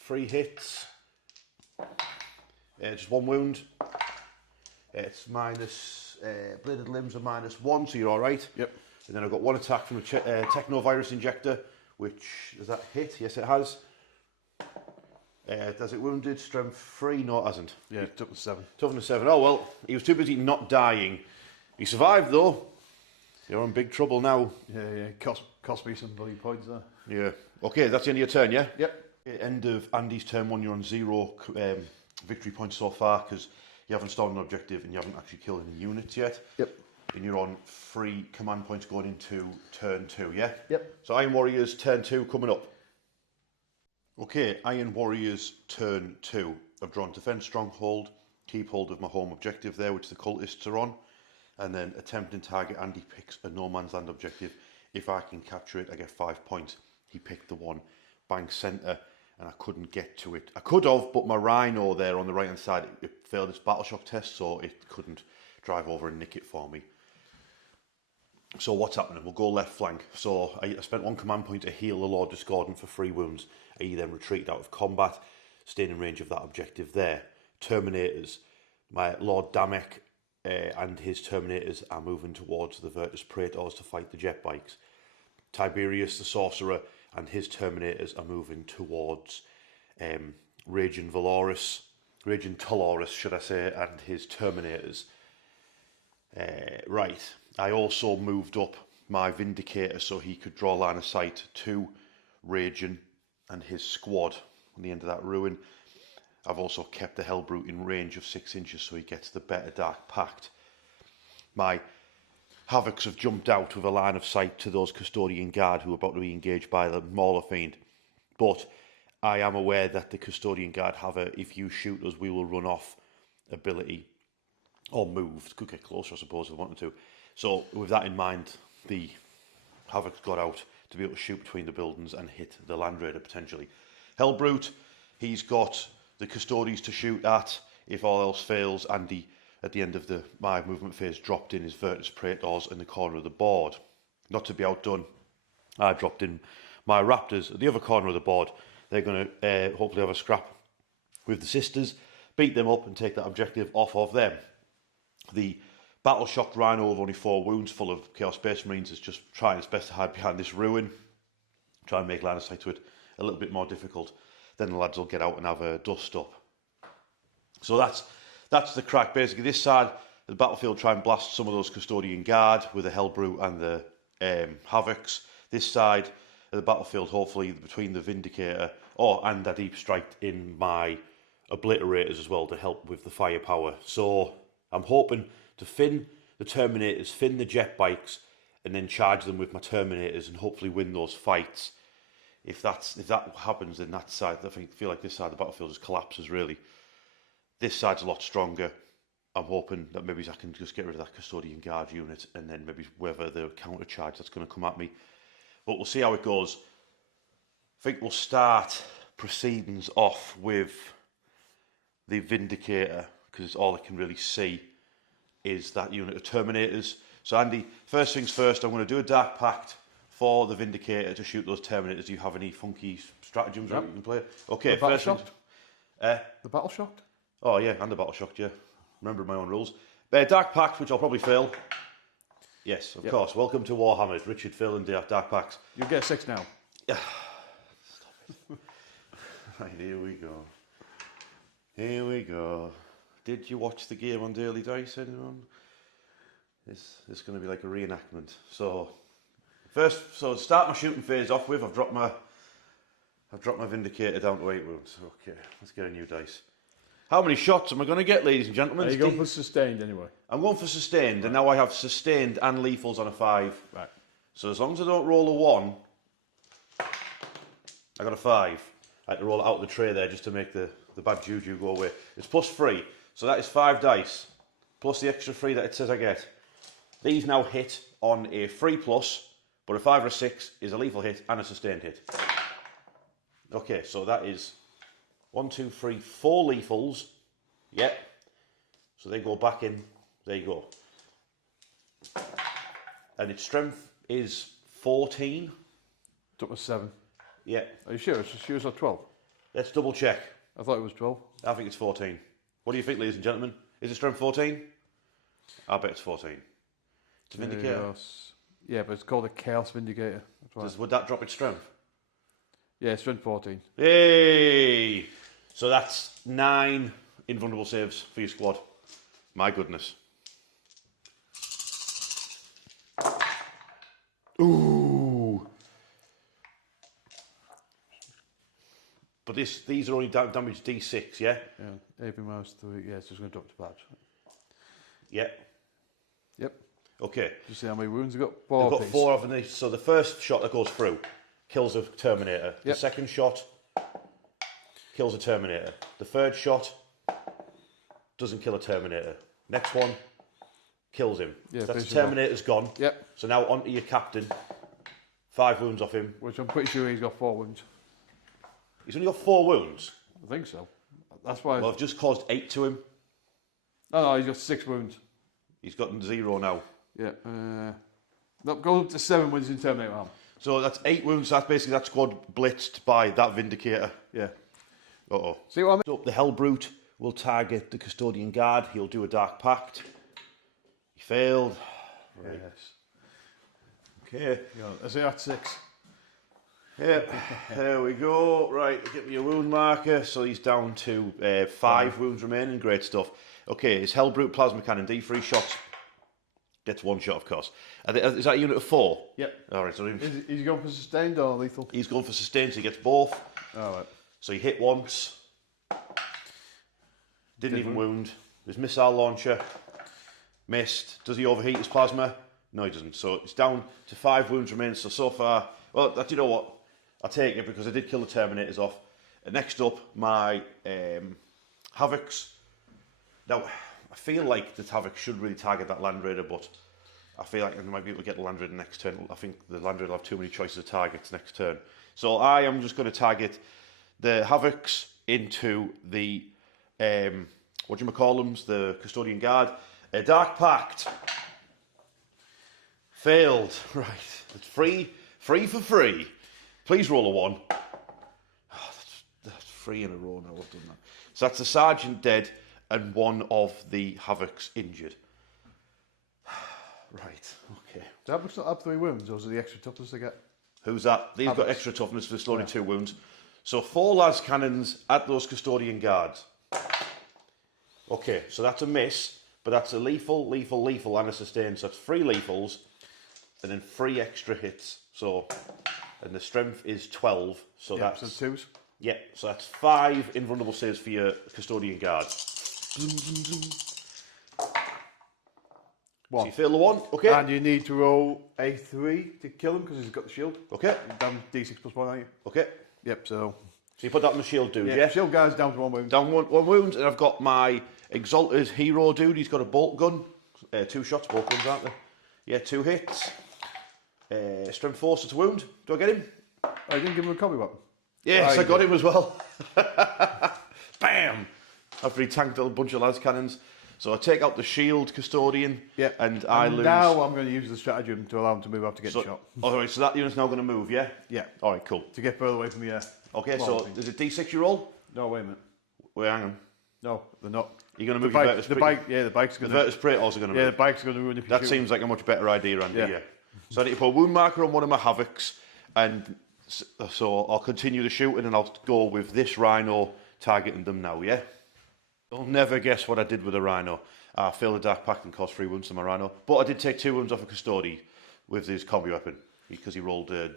3 hits. Just 1 wound. It's minus... bladed limbs are -1, so you're all right. Yep. And then I've got 1 attack from the Technovirus Injector, which... Does that hit? Yes, it has. Does it wounded? Strength 3? No, it hasn't. Yeah, toughness 7. Toughness 7. Oh, well, he was too busy not dying. He survived, though. You're in big trouble now. Yeah. Cost me some bloody points there. Yeah. Okay, that's the end of your turn, yeah? Yep. End of Andy's turn 1, you're on 0 victory points so far because you haven't started an objective and you haven't actually killed any units yet. Yep. And you're on 3 command points going into turn 2, yeah? Yep. So Iron Warriors turn 2 coming up. Okay, Iron Warriors turn 2. I've drawn Defend Stronghold, keep hold of my home objective there, which the cultists are on, and then attempting target. Andy picks a no man's land objective. If I can capture it, I get 5 points. He picked the one bank centre, and I couldn't get to it. I could have, but my Rhino there on the right hand side, it failed its battle shock test, so it couldn't drive over and nick it for me. So what's happening? We'll go left flank. So I spent 1 command point to heal the Lord Discordant for 3 wounds. He then retreated out of combat, staying in range of that objective there. Terminators. My Lord Damek and his Terminators are moving towards the Virtus Praetors to fight the jet bikes. Tiberius the Sorcerer and his Terminators are moving towards Raging Toloris, should I say, and his Terminators. Right, I also moved up my Vindicator so he could draw line of sight to Raging and his squad on the end of that ruin. I've also kept the Hellbrute in range of 6 inches so he gets the better Dark Pact. My Havocs have jumped out with a line of sight to those Custodian Guard who are about to be engaged by the Mauler Fiend. But I am aware that the Custodian Guard have a if you shoot us we will run off ability. Or move. Could get closer I suppose if I wanted to. So with that in mind, the Havoc's got out to be able to shoot between the buildings and hit the Land Raider potentially. Hellbrute, he's got the Custodians to shoot at. if all else fails, Andy, at the end of my movement phase, dropped in his Virtus Praetors in the corner of the board. Not to be outdone, I dropped in my Raptors at the other corner of the board. They're going to hopefully have a scrap with the sisters, beat them up and take that objective off of them. The battle-shocked Rhino with only 4 wounds, full of Chaos Space Marines, is just trying its best to hide behind this ruin, try and make line of sight to it a little bit more difficult. Then the lads will get out and have a dust up. So that's the crack. Basically, this side of the battlefield try and blast some of those Custodian Guard with the Hellbrute and the Havocs. This side of the battlefield, hopefully between the Vindicator and a Deep Strike in my Obliterators as well to help with the firepower. So I'm hoping to fin the Terminators, fin the jet bikes, and then charge them with my Terminators and hopefully win those fights. If that happens, then that side, I feel like this side of the battlefield just collapses really. This side's a lot stronger. I'm hoping that maybe I can just get rid of that Custodian Guard unit and then maybe weather the counter charge that's going to come at me. But we'll see how it goes. I think we'll start proceedings off with the Vindicator, because it's all I can really see is that unit of Terminators. So Andy, first things first, I'm going to do a Dark Pact for the Vindicator to shoot those Terminators. Do you have any funky stratagems that you can play? Okay, the first things... The Battle Shocked? Oh yeah, and the Battle Shocked, yeah. Remember my own rules. Dark Pact, which I'll probably fail. Yes, of course. Welcome to Warhammer. It's Richard, Phil and Dark Pacts. You'll get 6 now. Stop it. Right, here we go. Here we go. Did you watch the game on Daily Dice, anyone? This is going to be like a reenactment. So to start my shooting phase off with, I've dropped my Vindicator down to 8 wounds. Okay, let's get a new dice. How many shots am I going to get, ladies and gentlemen? Are you going for sustained anyway? I'm going for sustained, and now I have sustained and lethals on a 5. Right. So as long as I don't roll a 1, I got a 5. I had to roll it out of the tray there just to make the bad juju go away. It's +3, so that is 5 dice, plus the extra 3 that it says I get. These now hit on a 3+, but a 5 or a 6 is a lethal hit and a sustained hit. Okay, so that is 1, 2, 3, 4 lethals. Yep. So they go back in. There you go. And its strength is 14. Took us 7. Yeah. Are you sure? She was at 12. Let's double check. I thought it was 12. I think it's 14. What do you think, ladies and gentlemen? Is it strength 14? I bet it's 14. It's a Vindicator. Yeah, but it's called a Chaos Vindicator. Would that drop its strength? Yeah, strength 14. Hey! So that's 9 invulnerable saves for your squad. My goodness. Ooh! But these are only damage D6, yeah? Yeah, AP minus 3. Yeah, it's just going to drop to badge. Yeah. Yep. Okay. Did you see how many wounds they've got? 4. They've got 4 of them. So the first shot that goes through kills a Terminator. The second shot kills a Terminator. The third shot doesn't kill a Terminator. Next one kills him. Yeah, so that's the Terminator's gone. Yep. So now onto your captain. 5 wounds off him. Which I'm pretty sure he's got 4 wounds. He's only got 4 wounds? I think so. That's why... Well, I've just caused 8 to him. No, he's got 6 wounds. He's gotten 0 now. Yeah. That goes up to 7 wounds in Terminator arm. So that's 8 wounds. That's basically that squad blitzed by that Vindicator. Yeah. Uh-oh. See what I mean? So the Hellbrute will target the Custodian Guard. He'll do a Dark Pact. He failed. Right. Yes. Okay. Is it at 6? Yeah. There we go. Right, get me a wound marker. So he's down to 5 wounds remaining. Great stuff. Okay, his Hellbrute Plasma Cannon, D3 shots. Gets 1 shot, of course. Is that a unit of 4? Yep. All right. So is he going for sustained or lethal? He's going for sustained, so he gets both. All right. So he hit once. Didn't even wound. His missile launcher missed. Does he overheat his plasma? No, he doesn't. So it's down to 5 wounds remaining. So far, well, you know what? I'll take it because I did kill the Terminators off. Next up, my Havocs. Now, I feel like the Havoc should really target that Land Raider, but I feel like I might be able to get the Land Raider next turn. I think the Land Raider will have too many choices of targets next turn. So I am just going to target the Havocs into the whatchamacallums, the Custodian Guard. A Dark Pact. Failed. Right. It's free for free. Please roll a 1. Oh, that's 3 in a row now. I've done that. So that's the Sergeant dead and 1 of the Havocs injured. Right. Okay. Do Havocs not have 3 wounds, or is it the extra toughness they get? Who's that? They've got extra toughness for only 2 wounds. So 4 las cannons at those Custodian Guards. Okay, so that's a miss, but that's a lethal, and a sustain. So that's 3 lethals, and then 3 extra hits. So, and the strength is 12. So that's so 2s. Yeah, so that's 5 invulnerable saves for your Custodian Guard. So you fail the 1, okay? And you need to roll a 3 to kill him because he's got the shield. Okay. Down D6 plus 1, aren't you? Okay. Yep, so you put that on the shield dude, yeah? Shield guy's down to 1 wound. Down one wound, and I've got my Exalted Hero dude. He's got a bolt gun. 2 shots, bolt guns, aren't they? Yeah, 2 hits. Strength 4, so it's a wound. Do I get him? I didn't give him a combi weapon. Yes, I got him as well. Bam! After he tanked a bunch of las cannons. So I take out the shield Custodian, and I lose. Now I'm going to use the stratagem to allow him to move after getting shot. Alright, so that unit's now going to move, yeah? Yeah. Alright, cool. To get further away from you. Okay, so is it D6 you roll? No, wait a minute. Wait, hang on. No, they're not. You're going to move your Virtus Praetors? The bike's going to... The Virtus Praetors are going to move? Yeah, the bike's going to ruin if you That shoot. seems like a much better idea, Andy, yeah. So I need to put a wound marker on one of my Havocs, and so I'll continue the shooting, and I'll go with this Rhino targeting them now, yeah? You'll never guess what I did with a Rhino. I failed the Dark Pact and caused 3 wounds to my Rhino. But I did take 2 wounds off a Custodian with his combi weapon, because he rolled a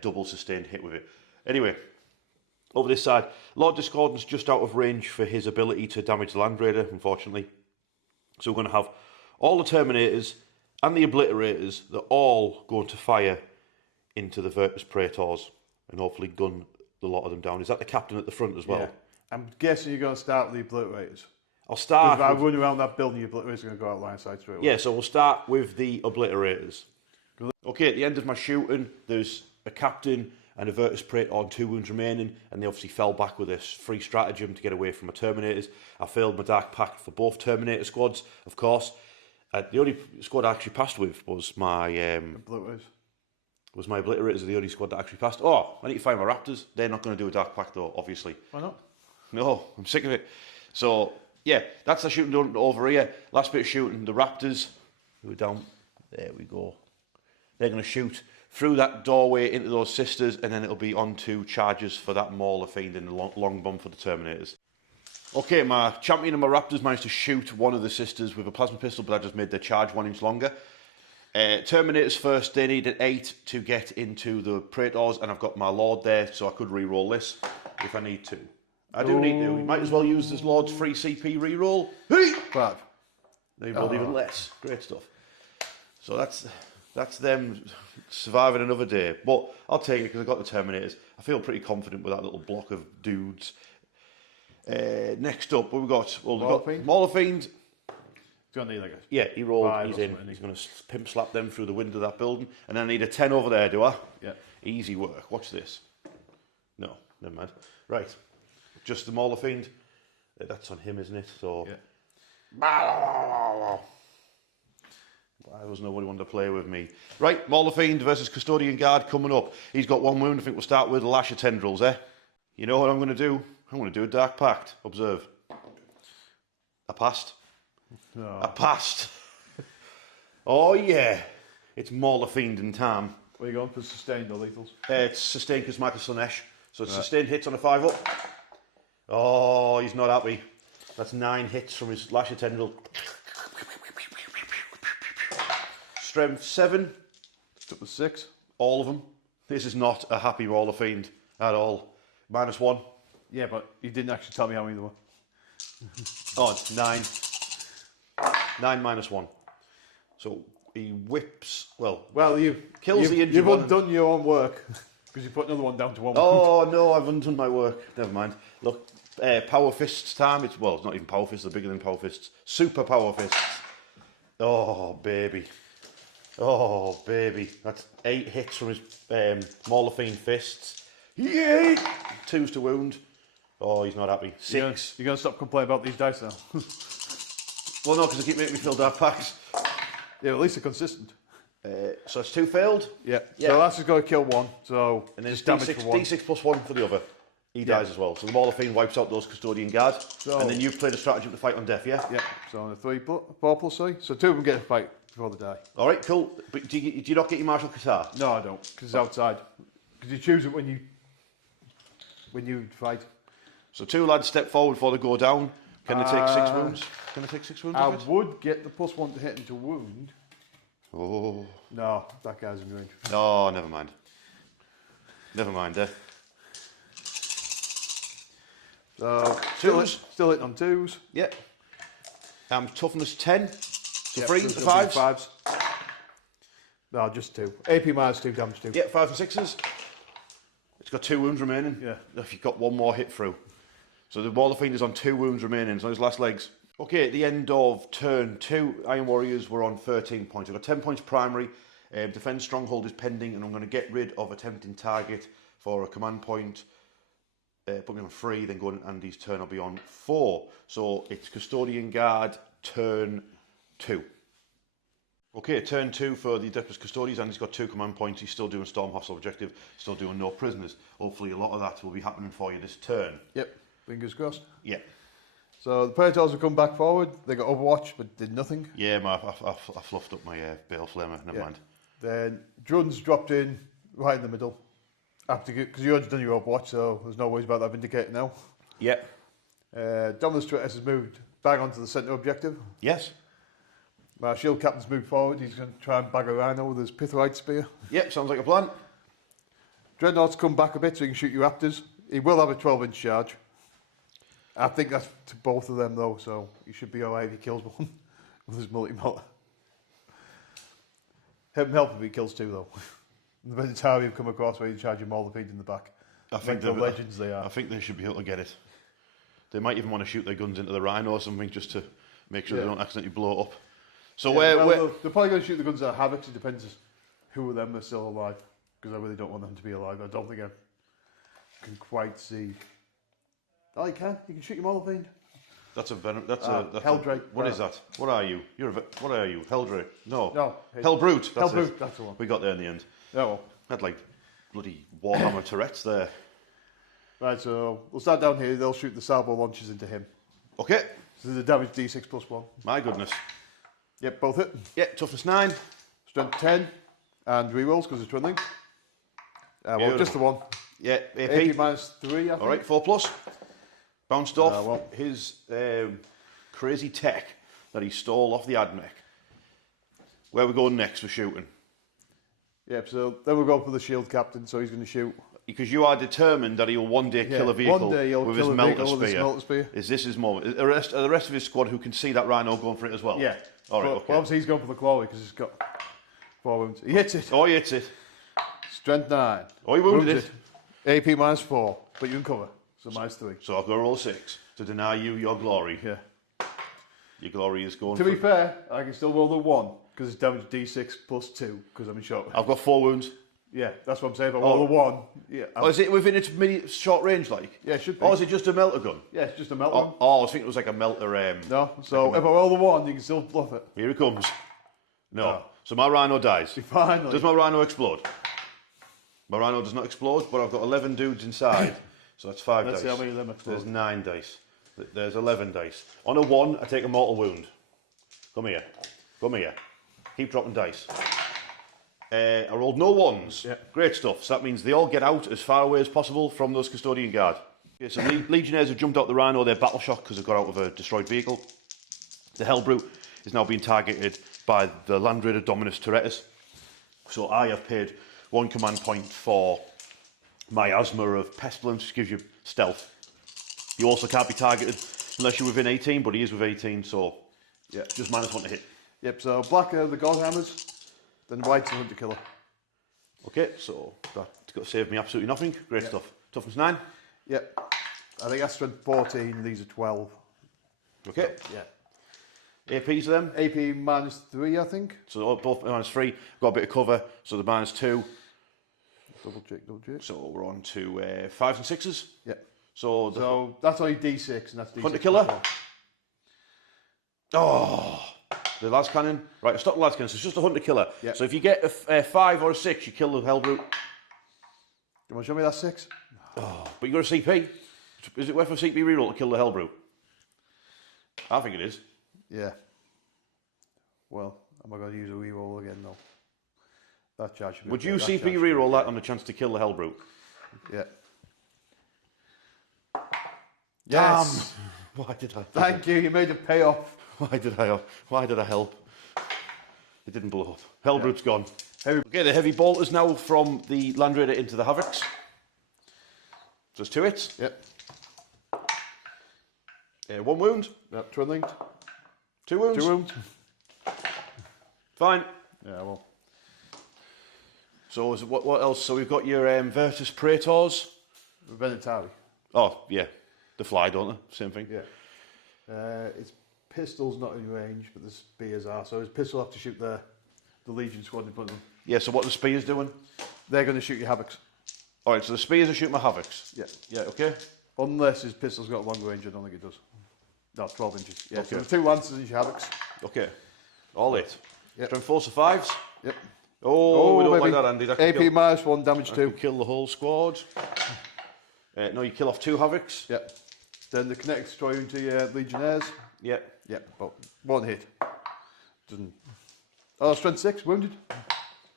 double sustained hit with it. Anyway, over this side, Lord Discordant's just out of range for his ability to damage the Land Raider, unfortunately. So we're going to have all the Terminators and the Obliterators, they're all going to fire into the Virtus Praetors and hopefully gun the lot of them down. Is that the captain at the front as well? Yeah. I'm guessing you're going to start with the Obliterators. I'll start. If I run around that building, the Obliterators are going to go out line side straight away. Yeah, so we'll start with the Obliterators. Okay, at the end of my shooting, there's a captain and a Virtus Praetor on 2 wounds remaining, and they obviously fell back with this free stratagem to get away from my Terminators. I failed my Dark Pact for both Terminator squads, of course. The only squad I actually passed with was my Obliterators. Obliterators are the only squad that actually passed. Oh, I need to find my Raptors. They're not going to do a Dark Pact though, obviously. Why not? No, I'm sick of it. So, yeah, that's the shooting done over here. Last bit of shooting, the Raptors, who are down, there we go. They're going to shoot through that doorway into those sisters, and then it'll be on to charges for that Mauler Fiend and the long bomb for the Terminators. Okay, my champion and my Raptors managed to shoot one of the sisters with a plasma pistol, but that just made their charge 1 inch longer. Terminators first, they needed 8 to get into the Praetors, and I've got my Lord there, so I could re-roll this if I need to. I do need to. You might as well use this Lord's free CP re-roll. 5. They rolled even less. Great stuff. So that's them surviving another day. But I'll take it because I've got the Terminators. I feel pretty confident with that little block of dudes. Next up, what we got? Well, we've got Mauler Fiend. He's going to need like a... Yeah, he rolled. He's in. He's going to pimp slap them through the window of that building. And then I need a 10 over there, do I? Yeah. Easy work. Watch this. No, never mind. Right. Just the Mauler Fiend. That's on him, isn't it? So... Yeah. Why was nobody wanting to play with me? Right, Mauler Fiend versus Custodian Guard coming up. He's got 1 wound. I think we'll start with the Lash of Tendrils, eh? You know what I'm going to do? I'm going to do a Dark Pact. Observe. I passed. Oh. I passed. Oh, yeah. It's Mauler Fiend and Tam. Where are you going for sustained or lethals? It's sustained because Michael Slanesh. So it's sustained hits on a 5-up. Oh, he's not happy. That's 9 hits from his Lash of Tendril. Strength 7. Took with 6. All of them. This is not a happy Mauler Fiend at all. -1. Yeah, but you didn't actually tell me how many there were. Oh, it's 9. 9 -1. So he whips. Well, you kills the injured You've one. undone your own work because you put another one down to 1. Oh no, I've undone my work. Never mind. Look, Power Fists time. It's not even Power Fists. They're bigger than Power Fists. Super Power Fists. Oh baby. Oh baby. That's 8 hits from his Mauler Fiend fists. Yay! 2s to wound. Oh, he's not happy. 6. You're going to stop complaining about these dice now? Well, no, because they keep making me fill dark packs. Yeah, at least they're consistent. So it's 2 failed. Yeah. So that's just going to kill 1. So and then just damage D6, for 1. D6 plus 1 for the other. He dies as well. So the Mauler Fiend wipes out those Custodian Guard. And then you've played a stratagem to fight on death, yeah? Yeah. So on a 4 plus 3. So 2 of them get a fight before they die. All right, cool. But do you not get your Martial Qatar? No, I don't, because it's outside. Because you choose it when you fight. So 2 lads step forward before they go down. Can they take 6 wounds? Can they take 6 wounds? I would get the +1 to hit into wound. Oh. No, that guy's in range. Oh, never mind. Never mind, So, 2s. Still hitting on 2s. Yep. Toughness 10. So 3 to so 5s. 5s. No, just 2. AP -2, damage 2. Yep, 5 and 6s. It's got 2 wounds remaining. Yeah. If you've got 1 more hit through. So the Mauler Fiend is on 2 wounds remaining, so his last legs. Okay, at the end of turn 2, Iron Warriors were on 13 points. I've got 10 points primary. Defend Stronghold is pending, and I'm going to get rid of attempting target for a command point. Put me on 3, then go on Andy's turn, I'll be on 4. So it's Custodian Guard, turn 2. Okay, turn 2 for the Adeptus Custodes, and he's got 2 command points. He's still doing Storm Hostile Objective, still doing no prisoners. Hopefully a lot of that will be happening for you this turn. Yep, fingers crossed. Yeah. So the Predators have come back forward. They got Overwatch, but did nothing. Yeah, I fluffed up my Bale Flamer, never mind. Then Drun's dropped in right in the middle. Because you already done your Overwatch, so there's no worries about that Vindicator now. Yeah. Dominus Stratus has moved back onto the centre objective. Yes. My shield captain's moved forward. He's going to try and bag a rhino with his Pithorite Spear. Yep, sounds like a plan. Dreadnought's come back a bit so he can shoot you Raptors. He will have a 12-inch charge. I think that's to both of them though, so he should be alright if he kills one with his multi-melter. Heaven help if he kills 2 though. The Vegetarian have come across where you charge him all the feet in the back. I think the legends they are. I think they should be able to get it. They might even want to shoot their guns into the rhino or something just to make sure they don't accidentally blow it up. So they're probably going to shoot the guns at Havoc. It depends who of them are still alive, because I really don't want them to be alive. I don't think I can quite see. Oh, you can. You can shoot your Mauler Fiend. That's a venom. That's Helldrake. What is that? What are you? What are you? Helldrake? No. No. Hellbrute. That's Hellbrute. it. That's the one. We got there in the end. Yeah, well. Had like bloody Warhammer Tourette's there. Right, so we'll start down here. They'll shoot the salvo launches into him. Okay. So the damage D6 +1. My goodness. Yep, both hit. Yeah, toughness 9. Strength 10. And rerolls because it's twinning. Well, just the one. Yeah, AP. AP -3, I think. Alright, 4+. Bounced off well. his crazy tech that he stole off the Admech. Where we going next for shooting? Yep, so then we'll go for the shield captain, so he's going to shoot. Because you are determined that he will one day kill a vehicle with his melter spear. Is this his moment? Are the rest of his squad who can see that rhino going for it as well? Yeah. All right, okay. Well, obviously he's going for the claw because he's got 4 wounds. He hits it. Oh, he hits it. Strength 9. Oh, he wounded it. AP -4, but you can cover. So -3. So I've got to roll 6 to deny you your glory. Yeah. Your glory is going to be fair, I can still roll the 1 because it's damage D6 +2 because I'm in shot. I've got 4 wounds. Yeah, that's what I'm saying. If I roll the 1, yeah. Oh, is it within its short range, like? Yeah, it should be. Oh, is it just a melter gun? Yeah, it's just a melter gun. Oh, I was thinking it was like a melter. No, so if I roll the 1, you can still bluff it. Here it comes. No. So my rhino dies. Finally. Does my rhino explode? My rhino does not explode, but I've got 11 dudes inside. So that's 5 dice. Let's see how many of them explode. There's 9 dice. There's 11 dice. On a 1, I take a mortal wound. Come here. Come here. Keep dropping dice. I rolled no 1s. Yeah. Great stuff. So that means they all get out as far away as possible from those Custodian Guard. Okay, so Legionnaires have jumped out the rhino. They're battle shocked because they've got out of a destroyed vehicle. The Hellbrute is now being targeted by the Land Raider Dominus Tourette's. So I have paid 1 command point for Miasma of Pestilence, which gives you stealth. You also can't be targeted unless you're within 18, but he is with 18, so yeah, just -1 to hit. Yep, so black are the Godhammers, then white's the Hunter Killer. Okay, so that's got to save me absolutely nothing. Great stuff. Toughness 9. Yep. I think that's strength 14, and these are 12. Okay. Yeah. APs of them? AP -3, I think. So both -3. Got a bit of cover, so the -2. Double check. So we're on to 5s and 6s. Yeah. So that's only D6, and that's D6. Hunter killer. Oh, the lads cannon. Right, stop the lads cannon. So it's just a hunter killer. Yep. So if you get a 5 or a 6, you kill the hellbrute. You want to show me that 6? Oh, but you got a CP. Is it worth a CP reroll to kill the hellbrute? I think it is. Yeah. Well, am I going to use a reroll again though? That charge should be. Would you CP reroll that on the chance to kill the hellbrute? Yeah. Yes. Damn. Why did I? Thank you. You made it pay off. Why did I help? It didn't blow up. Hellbrute's gone. Okay, the heavy bolters now from the Land Raider into the Havocs. Just 2 hits. Yep. 1 wound. Yep. Twin linked. 2 wounds. 2 wounds. Fine. Yeah. Well. So what else? So we've got your Virtus Praetors. Venetari. Oh yeah, they fly, don't they? Same thing. Yeah. It's pistols not in range, but the spears are. So his pistol have to shoot the Legion squad in front of them. Yeah. So what the spears doing? They're going to shoot your Havocs. All right. So the spears are shooting my Havocs. Yeah. Yeah. Okay. Unless his pistol's got long range, I don't think it does. No, 12 inches. Yeah. Okay. So the 2 lances and your Havocs. Okay. All 8. Yep. Strength 4 to 5s. Yep. Oh, we don't like that, Andy. That AP kill, -1, damage 2. kill the whole squad. No, you kill off 2 Havocs. Yep. Then the kinetic destroy into your Legionnaires. Yep. Yep. But 1 hit. Doesn't. Oh, strength 6, wounded.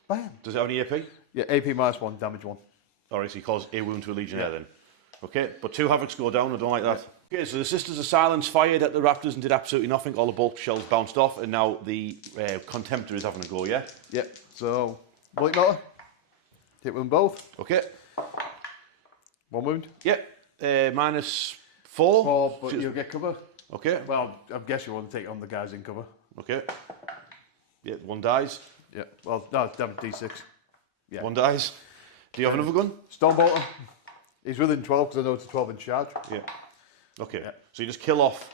Bam. Does it have any AP? Yeah, AP -1, damage 1. All right, so you cause a wound to a Legionnaire then. Okay, but 2 Havocs go down. I don't like that. Okay, so the Sisters of Silence fired at the Raptors and did absolutely nothing. All the bulk shells bounced off, and now the Contemptor is having a go, yeah? Yep. So, Blake Melter. Hit with them both. Okay. 1 wound. Yep. -4. 4, but you'll get cover. Okay. Well, I guess you want to take on the guys in cover. Okay. Yeah, 1 dies. Yeah. Well, no, damage D6. Yeah. 1 dies. Do you have another gun? Stonebolter. He's within 12 because I know it's a 12-inch charge. Yeah. Okay. Yeah. So you just kill off,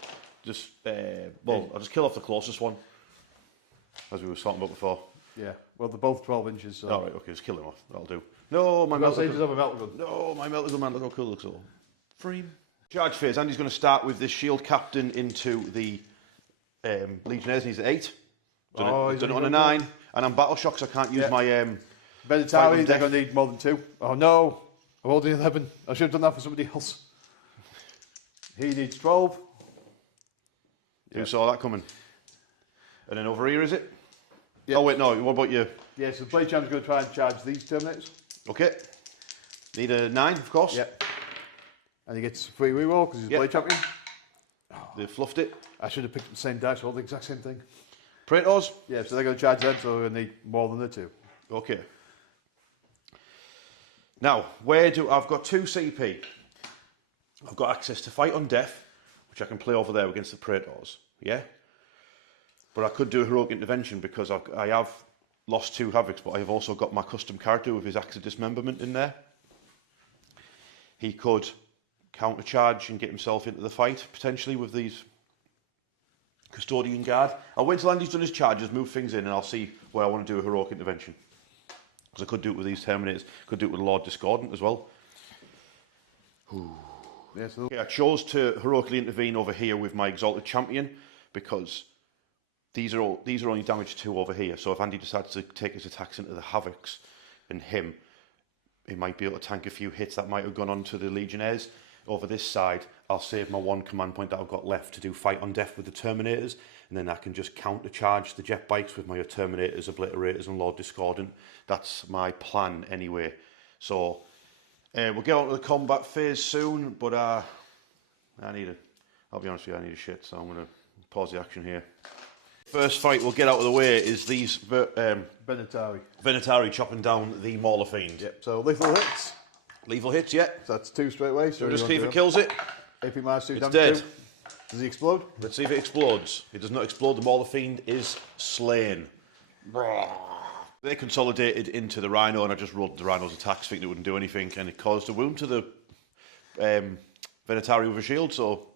I'll just kill off the closest one, as we were talking about before. Yeah. Well, they're both 12 inches. So. All right. Okay. Just kill him off. That'll do. No, my Melter melter does have a melter gun. No, my melter gun, man. Look how cool it looks all. Free. Charge phase. Andy's going to start with this shield captain into the Legionnaires. He's at 8. Done it on a 9, and I'm battle shocked. So I can't use my Venetari, they're going to need more than 2. Oh no, I'm holding 11. I should have done that for somebody else. He needs 12. Who saw that coming? And then over here, is it? Yeah. Oh wait, no. What about you? Yeah, so the Blade Champ's going to try and charge these Terminators. Okay. Need a 9, of course. Yeah. And he gets a free reroll because he's Blade Champion. They fluffed it. I should have picked up the same dice, all the exact same thing. Praetors. Yeah, so they're going to charge them, so they're going to need more than the 2. Okay. Now, I've got 2 CP. I've got access to Fight on Death, which I can play over there against the Praetors. Yeah? But I could do a Heroic Intervention because I have lost 2 Havocs, but I have also got my custom character with his Axe of Dismemberment in there. He could countercharge and get himself into the fight, potentially, with these Custodian Guard. I'll wait till Andy's done his charges, move things in, and I'll see where I want to do a Heroic Intervention. Because I could do it with these Terminators, could do it with Lord Discordant as well. Yeah, so Okay, I chose to heroically intervene over here with my Exalted Champion because these are only damage 2 over here. So if Andy decides to take his attacks into the Havocs and him, he might be able to tank a few hits that might have gone on to the Legionnaires. Over this side, I'll save my 1 command point that I've got left to do Fight on Death with the Terminators, and then I can just countercharge the jet bikes with my Terminators, Obliterators, and Lord Discordant. That's my plan anyway. So we'll get on to the combat phase soon, but I'll be honest with you, I need a shit, so I'm going to pause the action here. First fight we'll get out of the way is these Venetari chopping down the Mauler Fiend. Yep. So lethal hits. Lethal hits, yeah. So that's 2 straight away. So just see if it kills it. AP -2 It's damage dead. 2. Does he explode? Let's see if it explodes. It does not explode. The Mauler Fiend is slain. They consolidated into the Rhino, and I just rolled the Rhino's attacks thinking it wouldn't do anything, and it caused a wound to the Venetari with a shield, so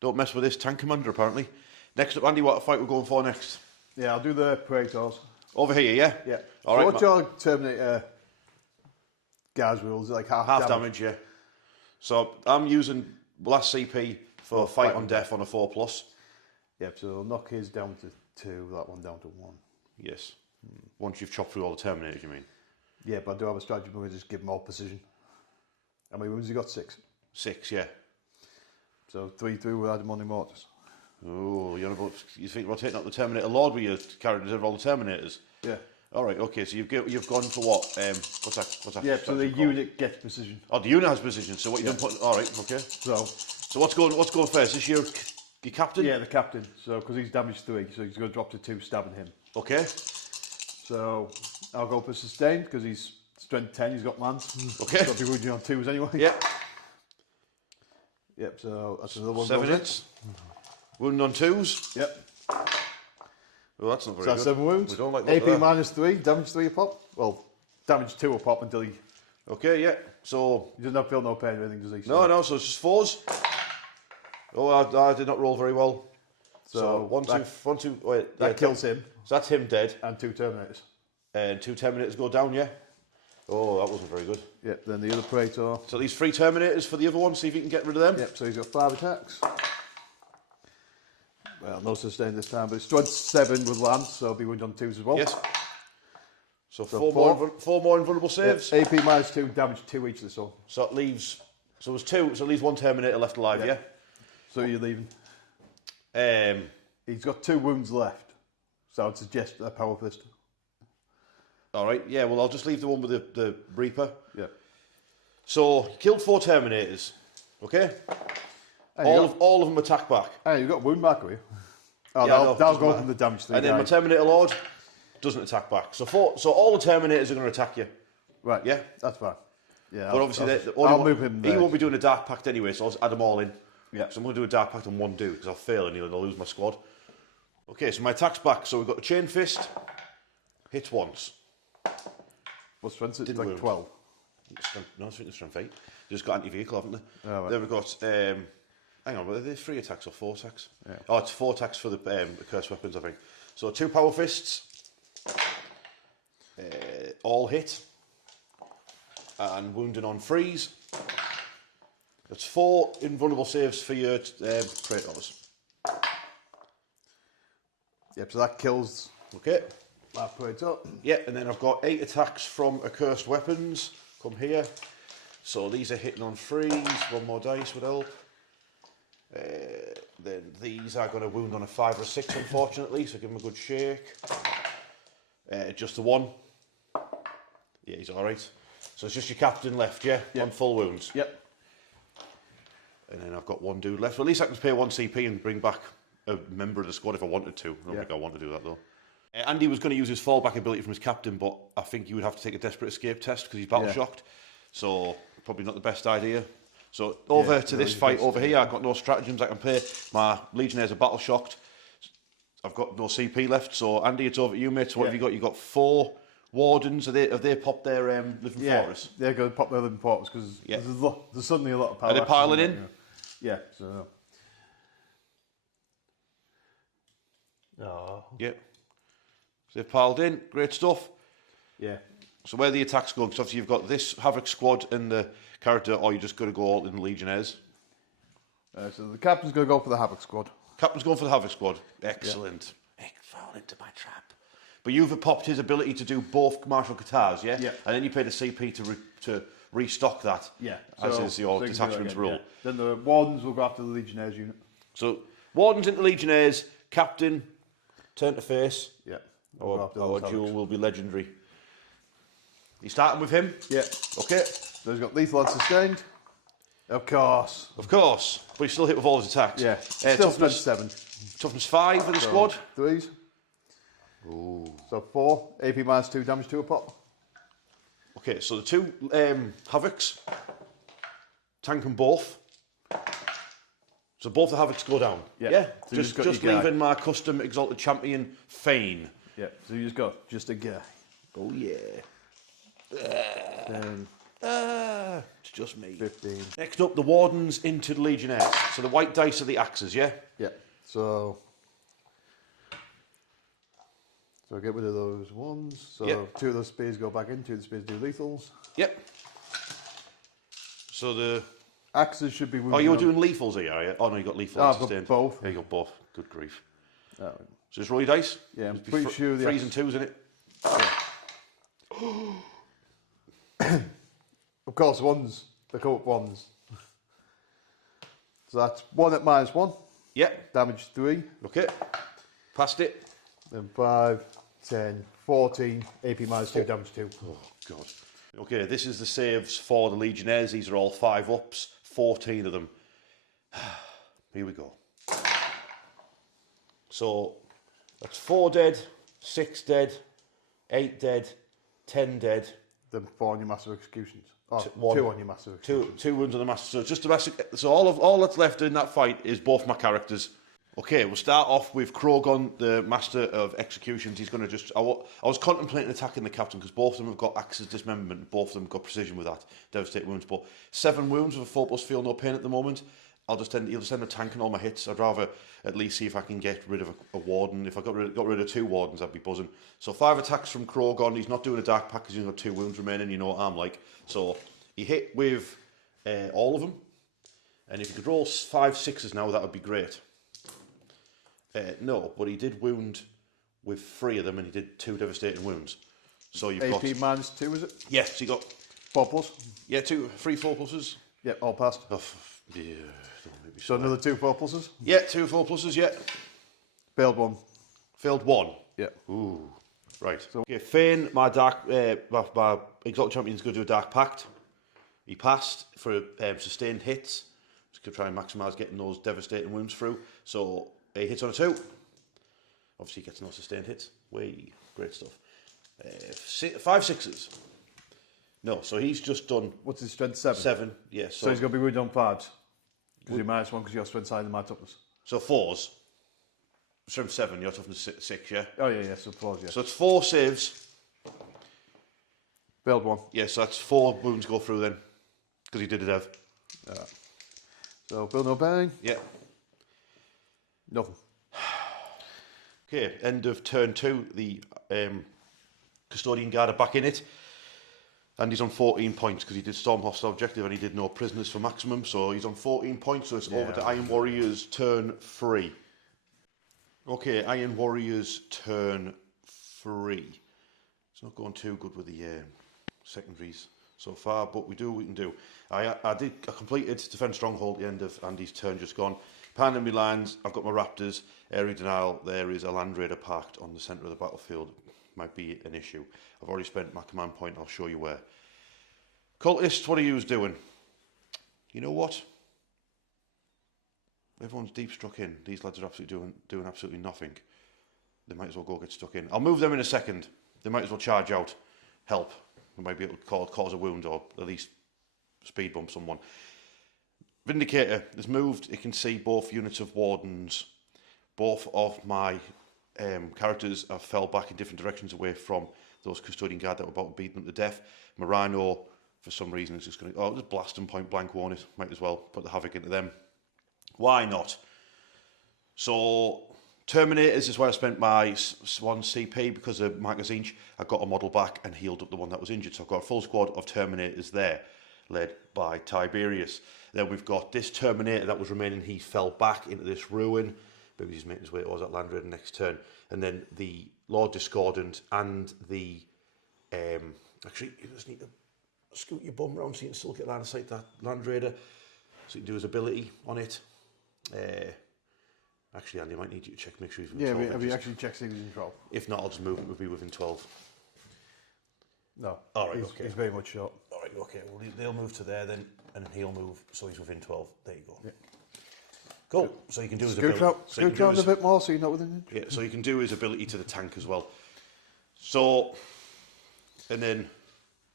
don't mess with this tank commander, apparently. Next up, Andy, what fight we're going for next? Yeah, I'll do the Praetors. Over here, yeah? Yeah. All so right, what's your Terminator Guards rules? Like half damage, yeah. So I'm using last CP for fight on death on a 4+. Yep, so I'll knock his down to 2, that one down to 1. Yes. Once you've chopped through all the Terminators, you mean? Yeah, but I do have a strategy where we just give him all precision. How many wounds has he got? 6. 6, yeah. So 3 through with Adamant Mortis. Oh, you think about taking out the Terminator Lord with your characters over all the Terminators? Yeah. All right, okay, so you've gone for what? What's that? Yeah, so the unit gets precision. Oh, the unit has precision, so what you done put... All right, okay. So what's going first? Is your captain? Yeah, the captain. So, because he's damaged 3, so he's going to drop to 2, stabbing him. Okay. So, I'll go for sustained, because he's strength 10, he's got lance. Okay. Got to be wounded on 2s anyway. Yep. Yep, so that's another one. 7 hits. Wound on 2s. Yep. Well, that's not very So good. 7 wounds. We don't like AP that. minus 3, damage 3 a pop. Well, damage 2 a pop until he Okay, yeah. So... doesn't have feel no pain or anything, does he? No, so it's just 4s. Oh, I did not roll very well. So 1, 2... Wait, that kills him. So that's him dead. And 2 Terminators. And 2 Terminators go down, yeah? Oh, that wasn't very good. Yep, then the other Praetor. So these 3 Terminators for the other one, see if you can get rid of them. Yep, so he's got 5 attacks. Well, no sustain this time, but it's strength 7 with lance, so he'll be wounded on 2s as well. Yes. So, So 4 more invulnerable saves. Yep, AP minus 2, damage 2 each this one. So it leaves... So there's 2, so it leaves 1 Terminator left alive, yeah? So you're leaving. He's got 2 wounds left, so I'd suggest a power fist. All right, yeah, well, I'll just leave the one with the Reaper. Yeah. So, you killed 4 Terminators, okay? All of them attack back. Hey, you've got wound marker here. Oh, Yeah, that'll go from the damage 3 And then my Terminator Lord doesn't attack back. So all the Terminators are going to attack you. Right. Yeah? That's fine. Yeah. But obviously, I'll move him. He won't be doing a Dark Pact anyway, so I'll just add them all in. Yeah. So I'm going to do a Dark Pact on 1 dude, because I'll fail and I'll lose my squad. Okay, so my attack's back. So we've got the Chain Fist. Hits once. What's strength? It's Didn't like wound. 12. No, I think it's strength 8. They just got anti-vehicle, haven't they? Oh, right. Then we've got... hang on, are they 3 attacks or 4 attacks? Yeah. Oh, it's 4 attacks for the cursed weapons, I think. So 2 Power Fists. All hit. And wounding on freeze. That's 4 invulnerable saves for your Praetors. Yep, so that kills Okay. that Praetor. Yeah, and then I've got 8 attacks from accursed weapons. Come here. So these are hitting on freeze. 1 more dice would help. Then these are going to wound on a 5 or a 6, unfortunately. So give them a good shake. Just the 1. Yeah, he's all right. So it's just your captain left, yeah? Yep. On full wounds. Yep. And then I've got 1 dude left. Well, at least I can pay 1 CP and bring back a member of the squad if I wanted to. I don't think I want to do that, though. Andy was going to use his fallback ability from his captain, but I think he would have to take a desperate escape test because he's battle shocked. So probably not the best idea. So over to this fight over here, I've got no stratagems I can play. My legionnaires are battle shocked. I've got no CP left. So Andy, it's over to you, mate. So what have you got? You've got 4 wardens. Have they popped their living fortress? They're going to pop their living fortress because there's suddenly a lot of power. Are they piling in? Yeah. So. Oh. Yep. So they've piled in. Great stuff. Yeah. So where the attacks go, because obviously you've got this Havoc squad and the character, or you're just going to go all in the Legionnaires. So the captain's going to go for the Havoc squad. Captain's going for the Havoc squad. Excellent. Fall into my trap. But you've popped his ability to do both martial katars, yeah? Yeah. And then you pay the CP to restock that. Yeah. As is your detachment's rule. Yeah. Then the wardens will go after the Legionnaires unit. So wardens into Legionnaires, captain, turn to face. Yeah. Our duel will be legendary. You starting with him? Yeah. Okay. So he's got lethal and sustained. Of course. Of course. But he's still hit with all his attacks. Yeah. Still strength 7. Toughness 5 for the squad. 3s. Ooh. So 4. AP minus 2, damage 2 a pop. Okay, so the 2 Havocs, tank them both. So both the Havocs go down. Yeah. So just leaving my custom Exalted Champion Fane. Yeah. So you just got just a guy. Oh yeah. 10, It's just me. 15. Next up, the Wardens into the Legionnaires. So the white dice are the axes, yeah? Yeah. So get rid of those ones. So 2 of those spears go back in, 2 of the spears do lethals. Yep. So the Axes should be wounded. Oh, you were on. doing lethals here, are you? Oh, no, you got lethal Oh, and I've got sustained. both. Yeah, you got both. Good grief. Oh. So just roll your dice. Yeah, I'm Just be pretty sure the threes and twos in it. Of course, ones. They come up ones. So that's 1 at -1. Yeah. Damage 3. Okay. Passed it. Then 5, 10, 14. AP -2, damage 2. Oh, God. Okay, this is the saves for the Legionnaires. These are all 5-ups. 14 of them. Here we go. So, that's 4 dead, 6 dead, 8 dead, 10 dead. Then 4 on your massive executions. Oh, 1. 2 on your massive executions. Two wounds on the master. So just the massive. So all that's left in that fight is both my characters. Okay, we'll start off with Krogon, the master of executions. He's going to just. I was contemplating attacking the captain because both of them have got axes dismemberment. And both of them have got precision with that. Devastating wounds, but 7 wounds with a 4+ feel no pain at the moment. He'll just end up tanking all my hits. I'd rather at least see if I can get rid of a warden. If I got rid of 2 wardens, I'd be buzzing. So 5 attacks from Krogon. He's not doing a dark pack because he's got 2 wounds remaining. You know what I'm like. So he hit with all of them. And if you could roll 5 6s now, that would be great. No, but he did wound with 3 of them, and he did 2 devastating wounds. So you've got AP -2, is it? yes, you got 4+. yeah 3 4+. Yeah, all passed. Oh, yeah, don't make me So another 2 4+. yeah, 2 4+. Yeah, Failed 1. failed 1. Yeah. Ooh, right. So, okay, Fane, my exalted champion's going to do a dark pact. He passed for sustained hits. Just going to try and maximise getting those devastating wounds through. So he hits on a 2. Obviously, he gets no sustained hits. Way great stuff. 5 6s. No, so he's just done. What's his strength? 7. 7. Yeah. So he's going to be wounded on 5s. Because you're -1 because you're strength higher than my toughness. So 4s. Strength 7. Your toughness 6. Yeah. Oh yeah, so 4s, yeah. So it's 4 saves. Failed 1. Yeah, so that's 4 wounds go through then. Because he did a dev. So Bill no bang. Yeah. Nothing. Okay, end of turn 2. The Custodian guard are back in it. And he's on 14 points because he did storm hostile objective and he did no prisoners for maximum. So he's on 14 points, so it's over to Iron Warriors turn 3. Okay, Iron Warriors turn 3. It's not going too good with the secondaries so far, but we do what we can do. I completed Defend Stronghold at the end of Andy's turn just gone. Behind enemy lines, I've got my Raptors, area denial. There is a Land Raider parked on the centre of the battlefield. Might be an issue. I've already spent my command point, I'll show you where. Cultists, what are you doing? You know what? Everyone's deep struck in. These lads are absolutely doing absolutely nothing. They might as well go get stuck in. I'll move them in a second. They might as well charge out. Help. We might be able to cause a wound or at least speed bump someone. Vindicator has moved. It can see both units of wardens. Both of my characters have fell back in different directions away from those Custodian guard that were about to beat them to death. Marino, for some reason, is just going to just blast them point blank, won't it? Might as well put the havoc into them. Why not? So Terminators is where I spent my 1 CP because of magazine. I got a model back and healed up the one that was injured. So I've got a full squad of Terminators there, led by Tiberius. Then we've got this Terminator that was remaining. He fell back into this ruin. Maybe he's making his way towards that Land Raider next turn. And then the Lord Discordant and the... actually, you just need to scoot your bum round so you can still get line of sight that Land Raider. So you can do his ability on it. Actually, Andy, I might need you to check, make sure he's within 12. Yeah, have you actually checked if he's in 12? If not, I'll just move him to be within 12. No. All right, okay. He's very much short. All right, okay. Well, they'll move to there then, and he'll move so he's within 12. There you go. Yeah. Cool. So you can do his ability. Scoot out a bit more so you're not within it. Yeah, so you can do his ability to the tank as well. So, and then,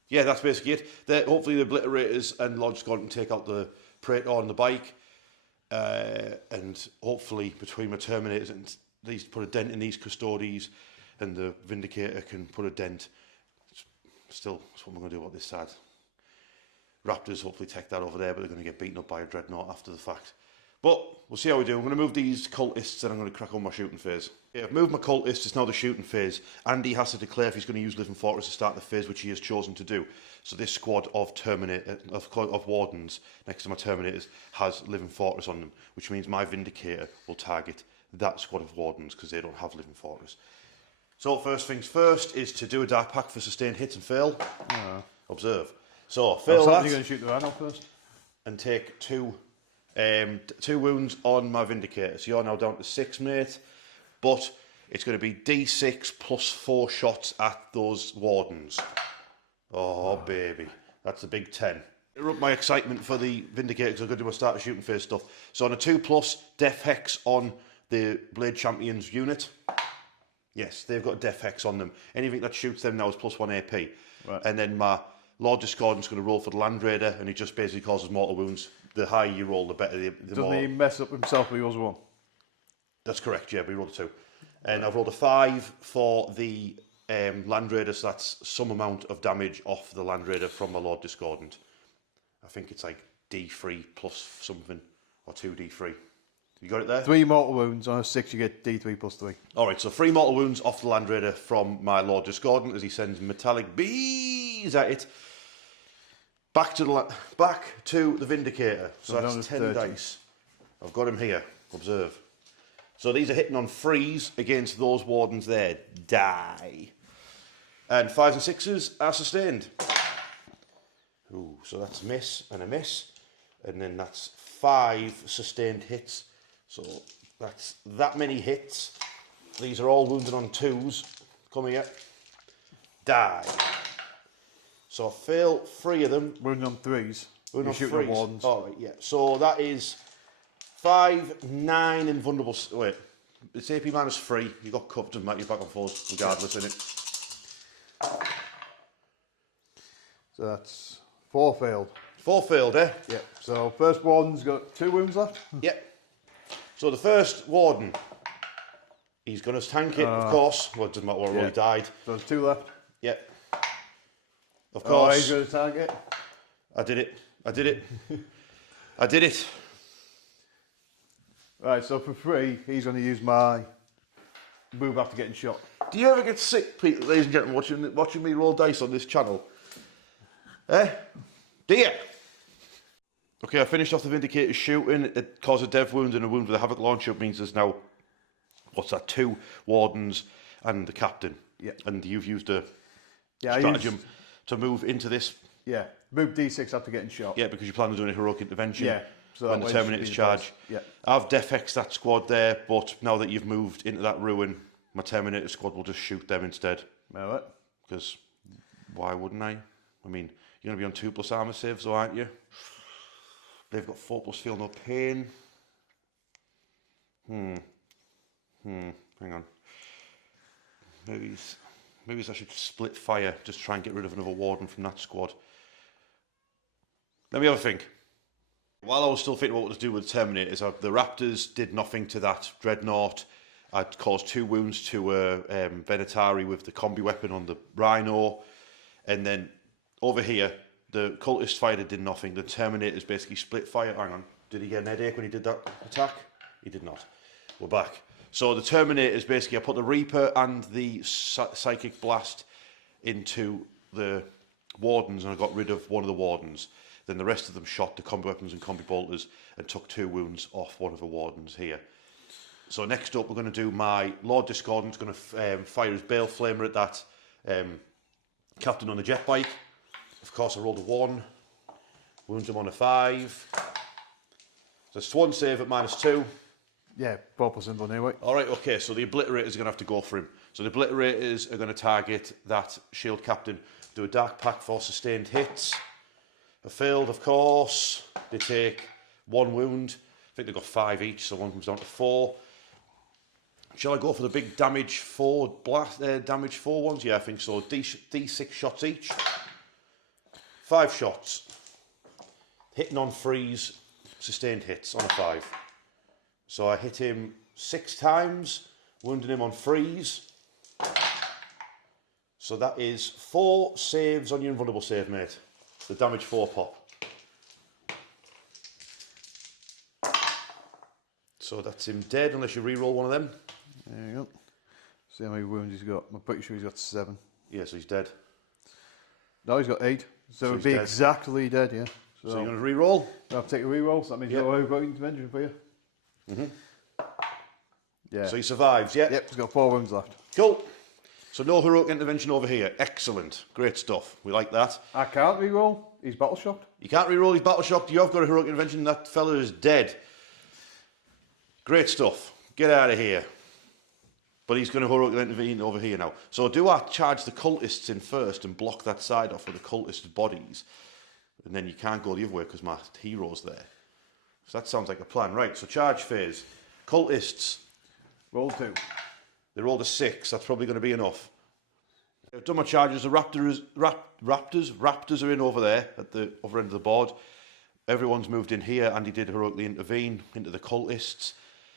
yeah, that's basically it. Hopefully the Obliterators and Lodge Scott can take out the Praetor on the bike. And hopefully between my Terminators and these put a dent in these Custodes and the Vindicator can put a dent. Still, that's what we're going to do about this side. Raptors hopefully take that over there, but they're going to get beaten up by a Dreadnought after the fact. But we'll see how we do. I'm going to move these cultists and I'm going to crack on my shooting phase. Yeah, I've moved my cultists, it's now the shooting phase. Andy has to declare if he's going to use Living Fortress to start the phase, which he has chosen to do. So this squad of Wardens next to my Terminators has Living Fortress on them, which means my Vindicator will target that squad of Wardens because they don't have Living Fortress. So first things first is to do a Dark Pact for sustained hits and fail. Observe. So fail that. You're going to shoot the rhino first? And take two wounds on my Vindicator. So you're now down to 6, mate. But it's going to be D6 plus 4 shots at those Wardens. Oh, baby. That's a big 10. Interrupt my excitement for the Vindicator because I'm going to do my starter shooting phase stuff. So on a 2+, Death Hex on the Blade Champions unit. Yes, they've got Death Hex on them. Anything that shoots them now is +1 AP. Right. And then my Lord Discordant's going to roll for the Land Raider, and he just basically causes mortal wounds. The higher you roll, the better the more... Doesn't he mess up himself with yours one? That's correct, yeah, but he rolled a 2. And I've rolled a 5 for the Land Raider, so that's some amount of damage off the Land Raider from my Lord Discordant. I think it's like D3 plus something, or 2D3. You got it there? 3 mortal wounds. On a 6, you get D3 plus 3. Alright, so 3 mortal wounds off the Land Raider from my Lord Discordant as he sends metallic bees at it. Back to the Vindicator. So that's 10 30. dice. I've got him here. Observe. So these are hitting on freeze against those Wardens there. Die. And 5s and 6s are sustained. Ooh, so that's a miss and a miss. And then that's 5 sustained hits. So that's that many hits. These are all wounded on 2s. Come here. Die. So I fail 3 of them. Wounded on 3s. Wounded on shooting 3s. Wardens. Alright, yeah. So that is 5, 9 invulnerable... Wait. It's AP -3. You got covered, doesn't matter. You're back on 4s regardless, innit? So that's 4 failed. 4 failed, eh? Yeah. So first Warden's got 2 wounds left. Yep. So the first Warden, he's going to tank it, of course. Well, it doesn't matter what he died. So there's 2 left. Yep. Of course. Oh, he's going to tank it. I did it. I did it. I did it. Right, so for 3, he's going to use my move after getting shot. Do you ever get sick, people, ladies and gentlemen, watching me roll dice on this channel? Eh? Do you? Okay, I finished off the Vindicator's shooting. It caused a dev wound and a wound with a Havoc launcher. It means there's now, what's that, 2 Wardens and the Captain. Yeah. And you've used a stratagem to move into this. Yeah, move D6 after getting shot. Yeah, because you plan on doing a heroic intervention. Yeah. So when the Terminators charge. Yeah. I've Death Hexed that squad there, but now that you've moved into that ruin, my Terminator squad will just shoot them instead. All right. Because why wouldn't I? I mean, you're going to be on 2+ armor saves, though, aren't you? They've got 4+ feel no pain. Hang on. Maybe I should split fire, just try and get rid of another Warden from that squad. Let me have a think. While I was still thinking what to do with the Terminators, the Raptors did nothing to that Dreadnought. I'd caused 2 wounds to Venatari with the combi weapon on the Rhino. And then over here, the Cultist fighter did nothing. The Terminators basically split fire. Hang on. Did he get an headache when he did that attack? He did not. We're back. So the Terminators basically, I put the Reaper and the Psychic Blast into the Wardens and I got rid of one of the Wardens. Then the rest of them shot the combi weapons and combi bolters and took 2 wounds off one of the Wardens here. So next up, we're going to do my Lord Discordant's going to fire his Bale Flamer at that Captain on the jet bike. Of course, I rolled a 1, wounds him on a 5. So Swan save at -2. Yeah, 4% on anyway. All right, okay, so the Obliterators are going to have to go for him. So the Obliterators are going to target that Shield Captain, do a Dark Pact for sustained hits. A failed, of course. They take 1 wound. I think they've got 5 each, so 1 comes down to 4. Shall I go for the big damage 4 ones? Yeah, I think so. D6 shots each. 5 shots. Hitting on freeze, sustained hits on a 5. So I hit him 6 times, wounding him on freeze. So that is 4 saves on your invulnerable save, mate. The damage 4 pop. So that's him dead, unless you re-roll one of them. There you go. See how many wounds he's got. I'm pretty sure he's got 7. Yeah, so he's dead. No, he's got 8. So he'd be dead. Exactly dead, yeah. So you're going to re-roll? I'll take a re-roll, so that means you've got intervention for you. Yeah. So he survives, yeah? Yep, he's got 4 wounds left. Cool. So no heroic intervention over here. Excellent. Great stuff. We like that. I can't re-roll. He's battle shocked. You can't re-roll, he's battle shocked. You have got a heroic intervention. That fella is dead. Great stuff. Get out of here. But he's going to heroic intervene over here now. So do I charge the cultists in first and block that side off with the cultists' bodies? And then you can't go the other way because my hero's there. So that sounds like a plan. Right, so charge phase. Cultists. Roll 2. They rolled a 6. That's probably going to be enough. I've done my charges. The raptors are in over there at the other end of the board. Everyone's moved in here. Andy did heroically intervene into the cultists.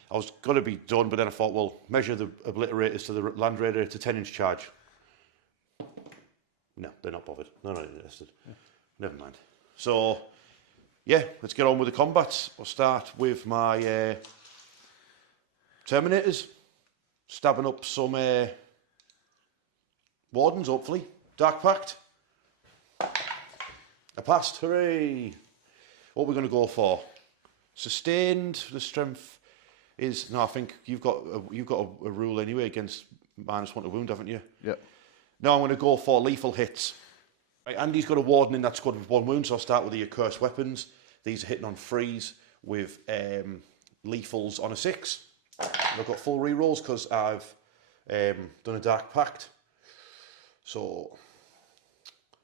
I was going to be done, but then I thought, well, measure the obliterators to the land raider to 10-inch charge. No, they're not bothered. They're not interested. Yeah. Never mind. So, yeah, let's get on with the combats. I'll start with my Terminators. Stabbing up some Wardens, hopefully. Dark Pact. I passed, hooray! What we're going to go for? Sustained, the strength is... No, I think you've got a rule anyway against -1 to wound, haven't you? Yeah. No, I'm going to go for lethal hits. Right, Andy's got a Warden in that squad with 1 wound, so I'll start with the accursed weapons. These are hitting on 3s with lethals on a 6. I've got full re-rolls because I've done a Dark Pact. So,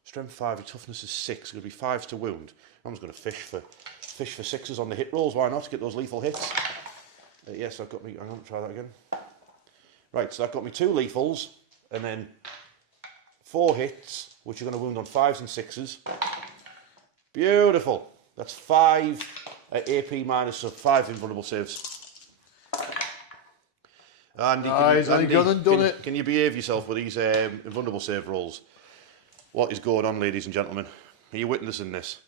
strength 5, your toughness is 6. It's going to be 5s to wound. I'm just going to fish for 6s on the hit rolls. Why not? To get those lethal hits. Yes, I've got me... I'm going to try that again. Right, so I've got me 2 lethals and then 4 hits, which are going to wound on 5s and 6s. Beautiful. That's 5 at AP minus, so 5 invulnerable saves. Andy, can you behave yourself with these invulnerable save rolls? What is going on, ladies and gentlemen? Are you witnessing this?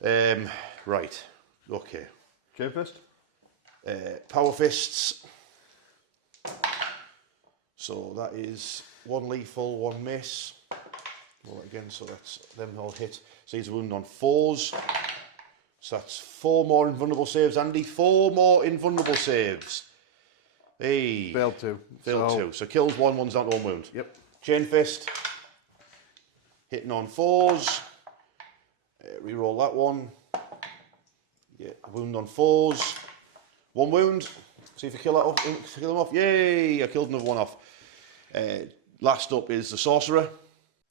Right. Okay. Chain Fist? Power Fists. So that is 1 lethal, 1 miss. Roll it again, so that's them all hit. So he's wounded on 4s. So that's 4 more invulnerable saves, Andy. 4 more invulnerable saves. Hey. Failed 2. Failed 2. So kills 1, 1's down to 1 wound. Yep. Chain Fist. Hitting on 4s. Reroll that one. Yeah, wound on 4s. 1 wound. See if you kill that off. Kill them off. Yay! I killed another one off. Last up is the Sorcerer.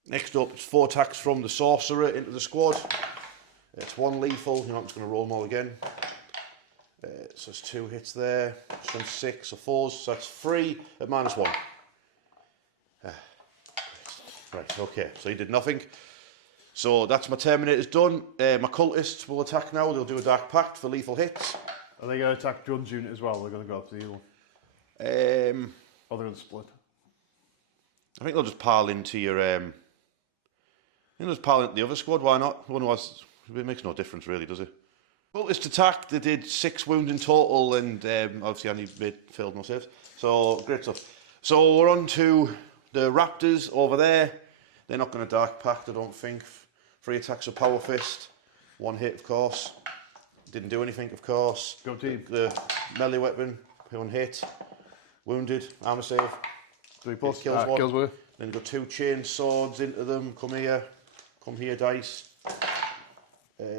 Next up, it's 4 attacks from the Sorcerer into the squad. It's 1 lethal. You know, I'm just going to roll them all again. So it's 2 hits there. Strength 6 or 4s. So that's 3 at -1. Right, okay. So he did nothing. So that's my Terminators done. My Cultists will attack now. They'll do a Dark Pact for lethal hits. Are they going to attack John's unit as well? They're going to go up to the heal. Or they're going to split? I think they'll just pile into your... I think they'll just pile into the other squad. Why not? One was... It makes no difference, really, does it? Cultist attack. They did 6 wounds in total, and obviously Andy failed no saves. So, great stuff. So, we're on to the Raptors over there. They're not going to Dark Pact, I don't think. 3 attacks of Power Fist. 1 hit, of course. Didn't do anything, of course. Go team. The melee weapon, 1 hit. Wounded, armor save. 3+. Kills 1. Kills 1. Then got 2 chain swords into them. Come here, dice.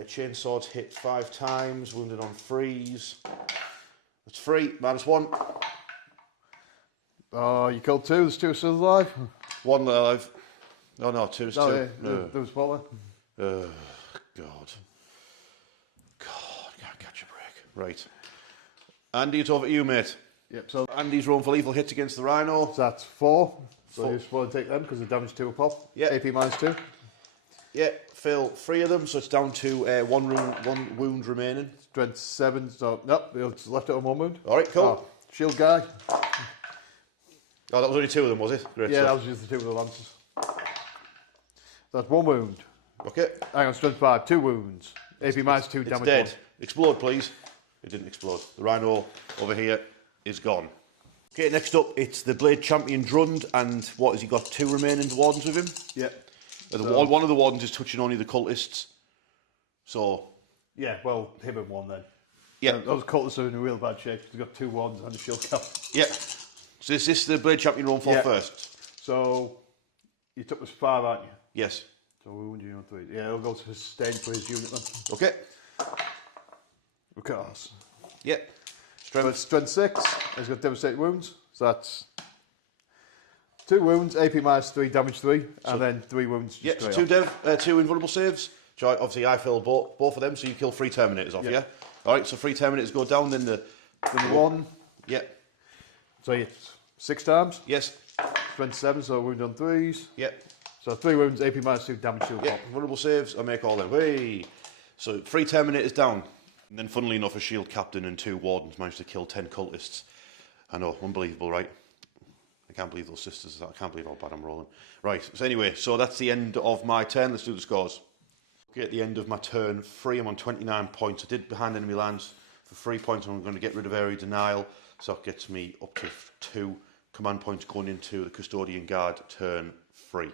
Chain swords hit 5 times. Wounded on 3s. That's 3, -1. Oh, you killed 2. There's 2 still alive. 1 alive. Oh no, 2 is 2. Yeah, there was 4 there. God, can't catch a break. Right. Andy, it's over to you, mate. Yep, so Andy's rolling for lethal hits against the Rhino. So that's 4. So you're supposed to take them because the damage 2 a pop. Yeah. AP -2. Yeah, fill 3 of them, so it's down to 1 wound remaining. Strength 7, so nope, they just left it on 1 wound. Alright, cool. Oh, shield guy. Oh, that was only 2 of them, was it? Great yeah, stuff. that was just the 2 with the lances. That's 1 wound. Okay. Hang on, strength 5, 2 wounds. AP -2, damage it's dead. 1. Explode, please. It didn't explode. The rhino over here is gone. Okay, next up, it's the Blade Champion Drund, and what has he got? 2 remaining wardens with him? Yeah. One of the wardens is touching only the cultists. So... Yeah, well, him and one then. Yeah. Those cultists are in a real bad shape. They've got 2 wardens and a shield cap. Yeah. So is this the Blade Champion run for first? So, you took us 5, aren't you? Yes. So we wound you on 3. Yeah, he'll go to sustain for his unit then. Okay. Because. Yeah. Strength 6. He's got devastating wounds. So that's 2 wounds, AP minus 3, damage 3, and then 3 wounds. Yeah, so 2 invulnerable saves. So obviously I fill both of them, so you kill 3 Terminators off, yeah? Alright, so 3 Terminators go down, then the 1. Yeah. So it's 6 times. Yes. Strength 7, so wound on 3s. Yeah. So 3 wounds, AP minus 2, damage 2. Yeah, vulnerable saves, I make all them. Hey. So 3 Terminators down. And then funnily enough, a shield captain and 2 wardens managed to kill 10 cultists. I know, unbelievable, right? I can't believe those sisters, I can't believe how bad I'm rolling. Right, so anyway, so that's the end of my turn. Let's do the scores. Okay, at the end of my turn 3, I'm on 29 points. I did behind enemy lands for 3 points, and I'm going to get rid of area denial. So that gets me up to 2 command points going into the Custodian Guard turn 3.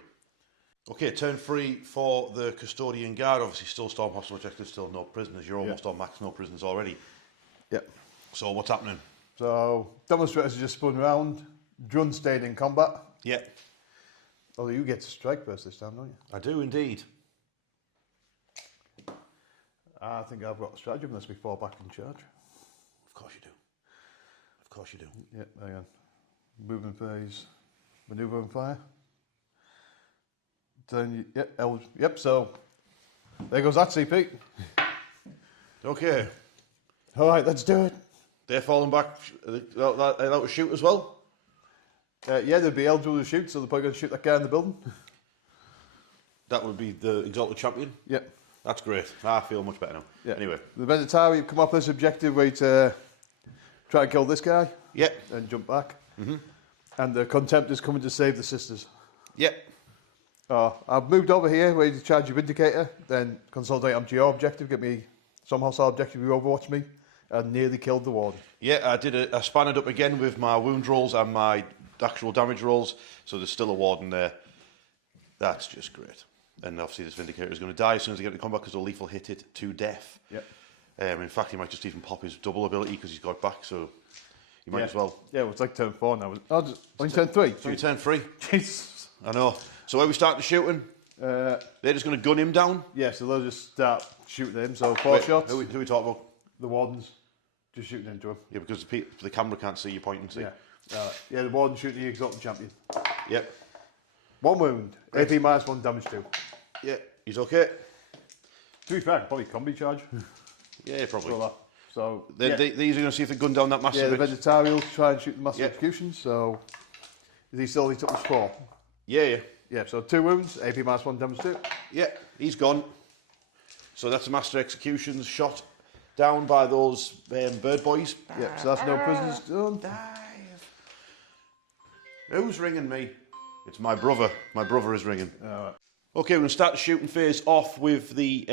Okay, turn 3 for the Custodian Guard. Obviously still storm hostile objectives, still no prisoners. You're almost on max no prisoners already. Yep. So what's happening? So demonstrators just spun around. Drun stayed in combat. Yeah. Although you get to strike first this time, don't you? I do indeed. I think I've got a stratagem unless we fall back in charge. Of course you do. Of course you do. Yep, hang on. Moving phase. Maneuver and fire. Then, yep, so there goes that CP. Okay. Alright, let's do it. They're falling back. Allowed to shoot as well? Yeah, they'd be eligible to shoot, so they're probably going to shoot that guy in the building. That would be the Exalted Champion? Yep. That's great. I feel much better now. Yeah. Anyway. The Vendetta, you come up with this objective where to try and kill this guy. Yep. And jump back. Mm-hmm. And the Contempt is coming to save the sisters. Yep. I've moved over here where you charge your Vindicator, then consolidate onto your objective, get me some hostile objective, you overwatch me, and nearly killed the warden. Yeah, I spanned up again with my wound rolls and my actual damage rolls, so there's still a warden there. That's just great. And obviously this Vindicator is going to die as soon as they get into combat because the lethal hit it to death. Yep. In fact, he might just even pop his double ability because he's got back, so you might as well. Yeah, well, it's like turn 4 now. Only turn 3. So turn 3. Jesus. I know. So where we starting shooting? They're just going to gun him down? Yeah, so they'll just start shooting him. So 4 shots. Who we talking about? The wardens. Just shooting into him. Yeah, because the camera can't see you pointing, see? Yeah. Yeah, the warden shooting the Exalted Champion. Yep. 1 wound. Great. AP minus 1, damage 2. Yeah, he's okay. To be fair, probably combi charge. Yeah, probably. So these are going to see if they gun down that massive. Yeah, the Vegetarial try and shoot the massive execution. So he took us 4. Yeah. Yeah, so 2 wounds, AP minus 1, damage 2. Yeah, he's gone. So that's a master executions shot down by those bird boys. Yeah, so that's no prisoners done. Dive. Who's ringing me? It's my brother. My brother is ringing. Okay, we're going to start the shooting phase off with the...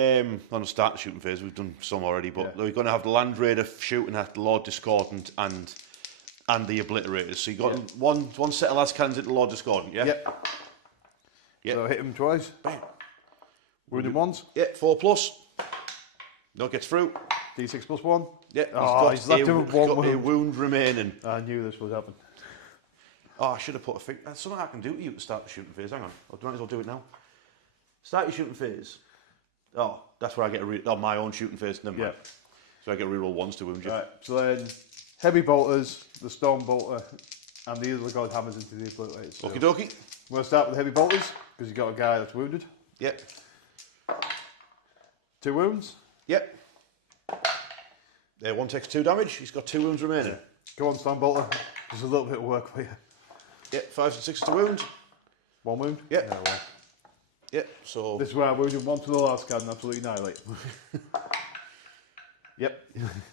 not start the shooting phase, we've done some already, but we're going to have the Land Raider shooting at the Lord Discordant and the Obliterators. So you got one set of las cannons at the Lord Discordant, yeah? Yep. So hit him twice. Bam. Wound him once. Yeah, 4+. No, gets through. D6 plus 1. Yeah, he's left him with 1 got a wound. wound remaining. I knew this would happen. Oh, I should have put a thing. That's something I can do to you to start the shooting phase. Hang on. I might as well do it now. Start your shooting phase. Oh, that's where I get my own shooting phase. Never mind. So I get reroll 1s to wound you. Right, so then heavy bolters, the storm bolter, and the other god hammers into the obliterators. Okie dokie. We're going to start with heavy bolters, because you've got a guy that's wounded. Yep. 2 wounds. Yep. There, 1 takes 2 damage. He's got 2 wounds remaining. Go on, storm bolter. There's a little bit of work for you. Yep, 5 and 6 to wound. 1 wound. Yep. Yeah, 1. Yep, so... This is where I wounded 1 to the last cannon, absolutely annihilate. Yep.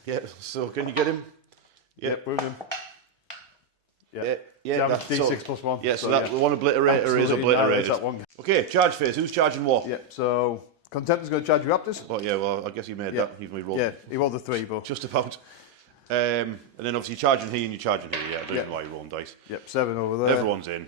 Yep, so can you get him? Yep, wound him. Yeah, damage D6 plus 1. Yeah, so that one obliterator is obliterated. That one. Okay, charge phase. Who's charging what? Yep, so Contemptor's going to charge you Raptors. Oh, yeah, well, I guess he made that, even though he rolled. Yeah, he rolled a 3, but... Just about. And then obviously you're charging here and you're charging here. Yeah, I don't even know why you're rolling dice. Yep, 7 over there. Everyone's in.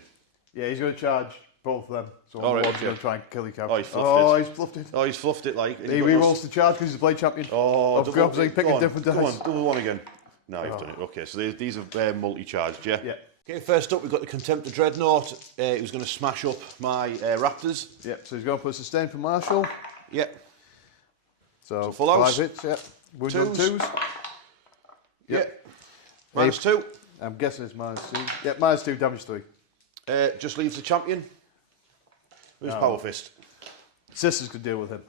Yeah, he's going to charge both of them. So one's going to try and kill your character. Oh, he's fluffed it. Oh, he's fluffed it. Oh, he's fluffed it, like. He re-rolls the charge because he's a blade champion. Oh, of course, he's picking different dice. Come on, double one again. No, you've done it. Okay, so these are multi-charged, yeah? Yeah. Okay, first up, we've got the Contemptor Dreadnought. Who's going to smash up my Raptors. Yep, so he's going to put a sustain for Marshall. Yep. So full house. 5 hits, yep. Wound on 2s. Yep. -2. I'm guessing it's -2. Yep, -2, damage 3. Just leaves the champion. Who's Power Fist? Sisters could deal with him.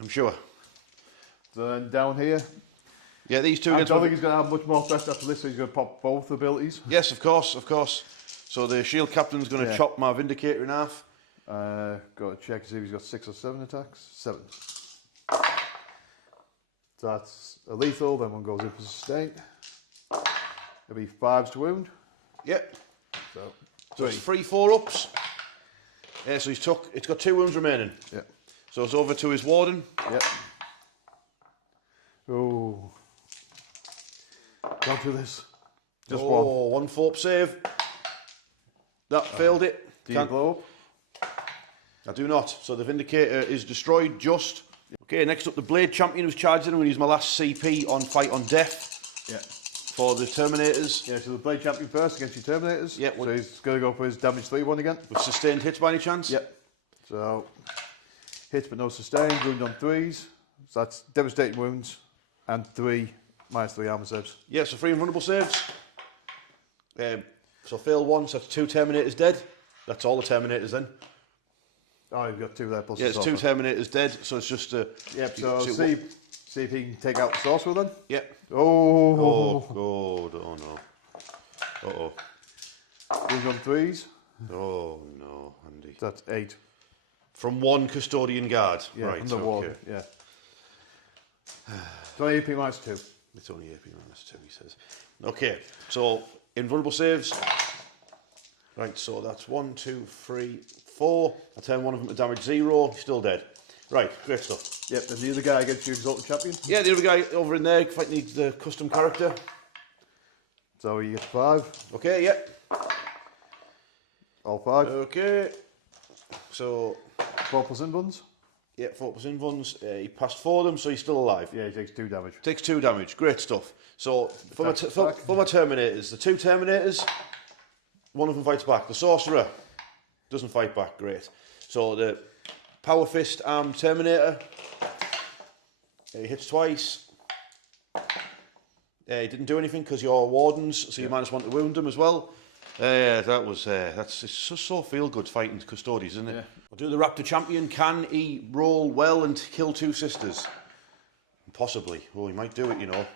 I'm sure. So then down here. Yeah, these two. I don't think he's going to have much more threats after this, so he's going to pop both abilities. Yes, of course, of course. So the shield captain's going to chop my Vindicator in half. Got to check to see if he's got 6 or 7 attacks. 7. So that's a lethal, then one goes in for sustain. It'll be 5s to wound. Yep. So it's 3 4-ups. Yeah, so it's got 2 wounds remaining. Yep. So it's over to his warden. Yep. Oh. Don't do this. Just one. Oh, 1 4-up save. That failed it. Do you blow up? I do not. So the Vindicator is destroyed just. Okay, next up the Blade Champion who's charged in. I'm going to use my last CP on Fight on Death. Yeah. For the Terminators. Yeah, so the Blade Champion first against your Terminators. Yeah. So he's going to go for his damage 3 one again. With sustained hits by any chance? Yep. So, hits but no sustained, wound on 3s. So that's devastating wounds and 3 -3 armor saves. Yeah, so 3 invulnerable saves. So fail 1, so that's 2 Terminators dead. That's all the Terminators then. Oh, you've got 2 there plus yeah, it's 2 Terminators dead, so it's just a... Yep, so see if he can take out the Sorcerer then. Yep. Oh. Oh, God, oh no. Uh-oh. Wound on 3s. Oh, no, Andy. So that's 8. From 1 Custodian guard. Yeah, right, from the warden, yeah. So AP -2. It's only AP -2, he says. Okay, so invulnerable saves. Right, so that's 1, 2, 3, 4. I turn one of them to damage 0. He's still dead. Right, great stuff. Yep, and the other guy against your Exalted Champion. Yeah, the other guy over in there fighting the custom character. So you get 5. Okay, yep. All 5. Okay. So 4 plus invuns. Yeah, 4 plus invuns. He passed 4 of them, so he's still alive. Yeah, he takes 2 damage. Takes 2 damage. Great stuff. So for my Terminators, the 2 Terminators, one of them fights back. The Sorcerer doesn't fight back. Great. So the Power Fist armed Terminator, he hits twice. He didn't do anything because you're wardens, so you -1 to wound him as well. That's it's just so feel good fighting Custodes, isn't it? Yeah. I'll do the Raptor Champion. Can he roll well and kill 2 sisters? Possibly. Oh, he might do it, you know.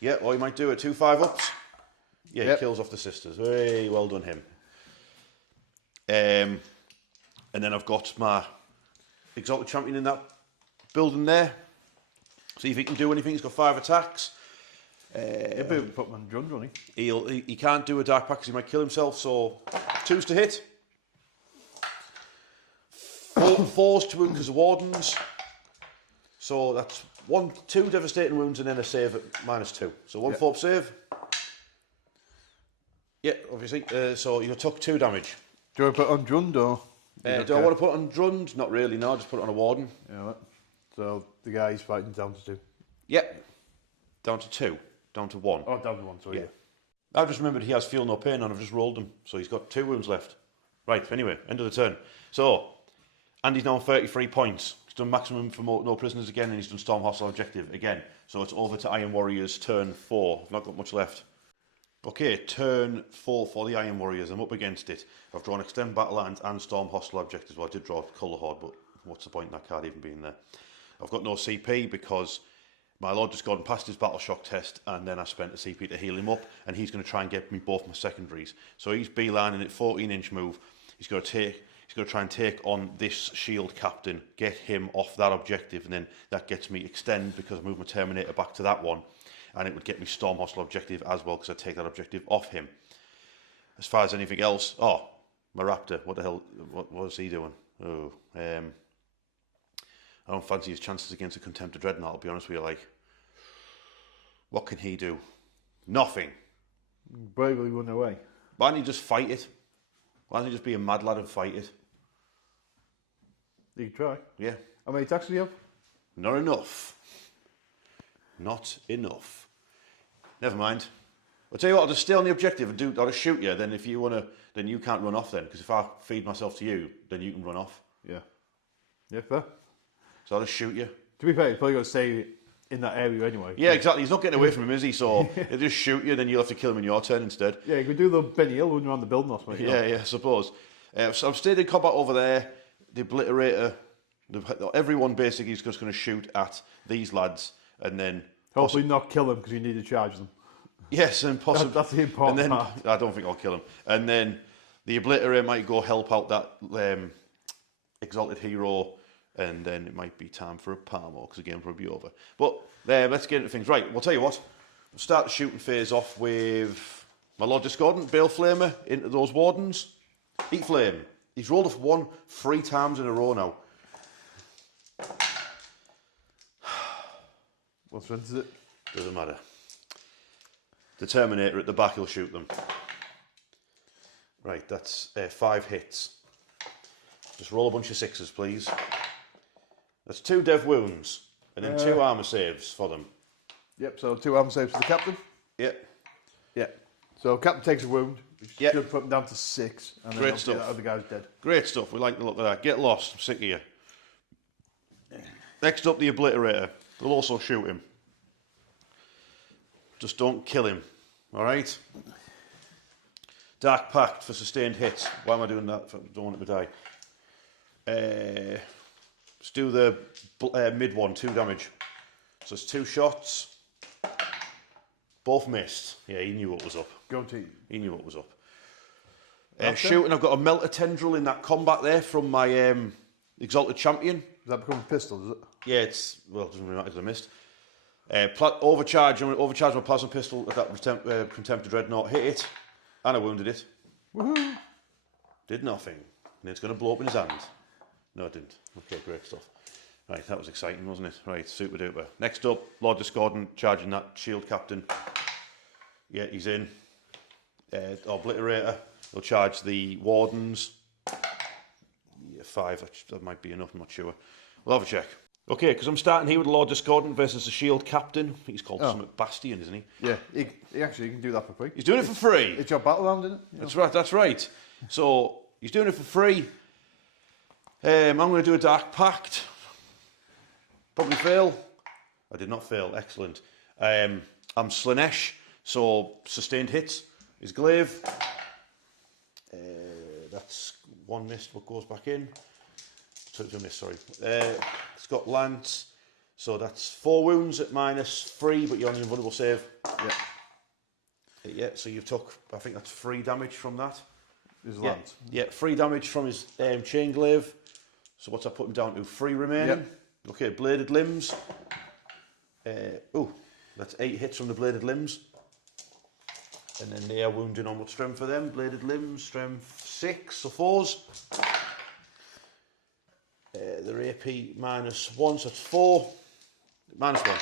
Yeah, he might do it. 2 5-ups. Yeah, he kills off the sisters. Hey, well done him. And then I've got my Exalted Champion in that building there. See if he can do anything. He's got 5 attacks. He'll be able to put him on Jund, won't he? He can't do a dark pack because he might kill himself, so 2s to hit. 4s to wound because of wardens. So that's 2 devastating wounds and then a save at -2. So 1 4-up save. Yeah, obviously. So you took 2 damage. Do you want to put it on Jund or? Do I want to put it on Drund? Not really, no. Just put it on a warden. Yeah, right. So the guy he's fighting down to 2. Yep. Down to 2. Down to 1. Oh, down to 1, sorry. Yeah. I've just remembered he has feel no pain and I've just rolled him. So he's got 2 wounds left. Right, anyway, end of the turn. So, Andy's now on 33 points. He's done maximum for no prisoners again and he's done Storm Hostile Objective again. So it's over to Iron Warriors turn 4. I've not got much left. Okay, turn 4 for the Iron Warriors. I'm up against it. I've drawn Extend Battle Lines and Storm Hostile Objectives. Well, I did draw Colour Horde, but what's the point in that card even being there? I've got no CP because my Lord just got and passed his Battle Shock test and then I spent a CP to heal him up and he's going to try and get me both my secondaries. So he's beelining it, 14-inch move. He's going to try and take on this Shield Captain, get him off that objective, and then that gets me Extend because I moved my Terminator back to that one. And it would get me Storm Hostile Objective as well because I take that objective off him. As far as anything else, my Raptor, what the hell, what was he doing? Oh, I don't fancy his chances against a Contempt of Dreadnought, I'll be honest with you. Like, what can he do? Nothing. Bravely run away. Why don't he just fight it? Why don't he just be a mad lad and fight it? You can try. Yeah. How many attacks do you have? Not enough. Not enough. Never mind. I'll tell you what, I'll just stay on the objective and I'll just shoot you. Then if you want to, then you can't run off then. Because if I feed myself to you, then you can run off. Yeah. Yeah, fair. So I'll just shoot you. To be fair, he's probably got to stay in that area anyway. Yeah, exactly. He's not getting away from him, is he? So he'll just shoot you, then you'll have to kill him in your turn instead. Yeah, you could do the Benny Hill running around the building or something. Yeah, I suppose. So I've stayed in combat over there. The Obliterator, everyone basically is just going to shoot at these lads and then... Hopefully not kill them because you need to charge them. Yes, and possibly... That's the important part. I don't think I'll kill him. And then the Obliterator might go help out that Exalted Hero, and then it might be time for a Palmo because the game will be over. But let's get into things. Right, we'll tell you what. We'll start the shooting phase off with my Lord Discordant, Bale Flamer, into those Wardens. Eat Flame. He's rolled off 1 3 times in a row now. What strength is it? Doesn't matter. The Terminator at the back, he'll shoot them. Right, that's 5 hits. Just roll a bunch of 6s, please. That's 2 dev wounds, and then 2 armour saves for them. Yep, so 2 armour saves for the captain. Yep. Yeah. So captain takes a wound. Yep. Should put him down to 6, and then Great stuff. the other guy's dead. Great stuff. We like the look of that. Get lost. I'm sick of you. Next up, the Obliterator. We'll also shoot him. Just don't kill him. All right? Dark Pact for sustained hits. Why am I doing that? I don't want him to die. Let's do the mid one, 2 damage. So it's 2 shots. Both missed. Yeah, he knew what was up. Go team. He knew what was up. Shooting, I've got a Melter Tendril in that combat there from my Exalted Champion. Does that become a pistol, does it? Yeah, it doesn't really matter because I missed. Overcharge my plasma pistol at that Contempt of Dreadnought. Hit it, and I wounded it. Woohoo! Did nothing. And it's going to blow up in his hand. No, it didn't. Okay, great stuff. Right, that was exciting, wasn't it? Right, super duper. Next up, Lord Discordant charging that Shield Captain. Yeah, he's in. Obliterator. He'll charge the Wardens. Yeah, 5. That might be enough, I'm not sure. We'll have a check. Okay, because I'm starting here with Lord Discordant versus the Shield Captain. I think he's called something Bastion, isn't he? Yeah, he actually can do that for free. He's doing it for free. It's your battle round, isn't it? That's right, that's right. So, he's doing it for free. I'm going to do a Dark Pact. Probably fail. I did not fail, excellent. I'm Slanesh, so sustained hits. His glaive. That's 1 missed, what goes back in. 2 missed, sorry. It's got Lance, so that's 4 wounds at -3, but you're on the invulnerable save. Yeah. Yeah, so you've took, I think that's 3 damage from that. His Lance. Yeah, 3 damage from his chain glaive. So what's that put him down to? 3 remaining. Yep. Okay, bladed limbs. That's 8 hits from the bladed limbs. And then they are wounding on what strength for them? Bladed limbs, strength 6 or 4s. Their AP -1, so that's 4. -1.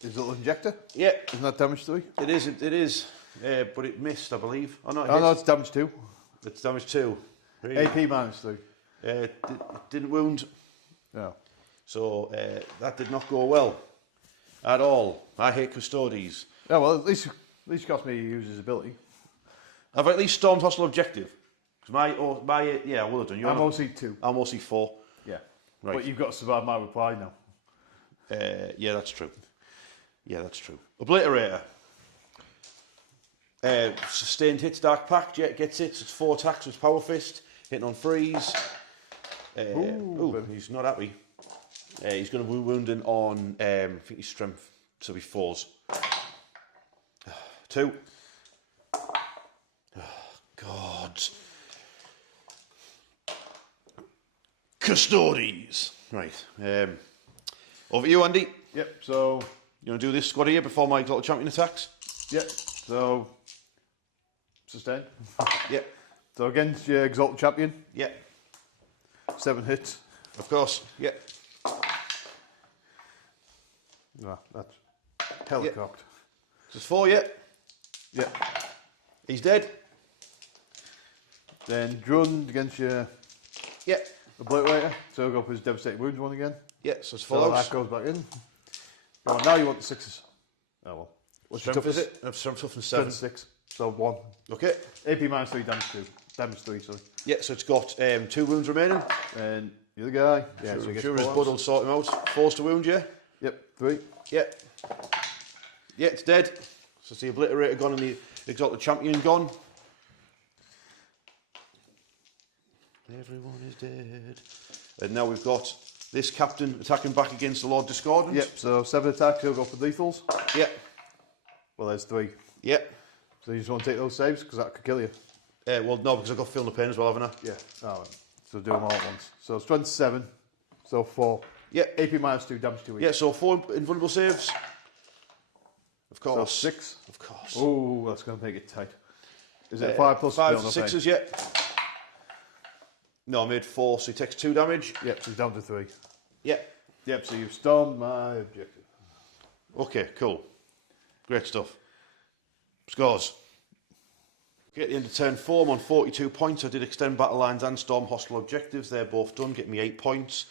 His little injector? Yeah. Isn't that damage 3? It is. But it missed, I believe. Oh, no, no, it's damage 2. It's damage 2. Really? AP -3. It didn't wound. No. So that did not go well at all. I hate Custodes. Yeah, well, at least cost me to use his ability. I've at least stormed hostile objective. Because I will have done. I'm OC 2. I'm OC 4. Yeah. Right. But you've got to survive my reply now. Yeah, that's true. Obliterator. Sustained hits, Dark Pact. Yeah, gets it. It's 4 attacks with Power Fist. Hitting on freeze. He's not happy. He's going to be wounding on, I think his strength, so be 4s. 2. Oh, God. Custodes. Right. Over to you, Andy. Yep, so... You want to do this squad here before my little champion attacks? Yep, so... Sustain. Yep. So against your Exalted Champion. Yep. 7 hits. Of course, yeah. No, that's helicopter. There's 4, yeah. Yeah. He's dead. Then drone against your Yeah. obliterator. So he'll go for his devastating wounds one again. Yeah, so it's So follows. that goes back in. Go on, now you want the 6s. Oh well. What's your Strength, is toughest? it? Strength toughness 7. 6. So 1. Okay. AP minus 3, damage 2. Damage 3, sorry. Yeah, so it's got 2 wounds remaining. And the other guy. Yeah, Sure, so he gets sure his 4 bud will outs. sort him out. 4 to wound, yeah? Yep, 3. Yeah. Yeah, it's dead. So it's the obliterator gone and the exalted champion gone. Everyone is dead. And now we've got this captain attacking back against the Lord Discordant. Yep, so 7 attacks, he'll go for lethals. Yeah. Well, there's 3. Yeah. So you just want to take those saves, because that could kill you. Well, no, because I've got feeling the pain as well, haven't I? Yeah. Alright. So do them all at once. So strength 7. So 4. Yeah. AP minus 2, damage 2 each. Yeah, so 4 invulnerable saves. Of So course. 6. Of course. Oh, that's going to make it tight. Is it 5 plus 5 no, no 6s, pain? yeah. No, I made 4, so he takes 2 damage. Yep, so he's down to 3. Yeah. Yep, so you've stormed my objective. Okay, cool. Great stuff. Scores. Okay, at the end of turn 4, I'm on 42 points. I did extend battle lines and storm hostile objectives. They're both done, getting me 8 points.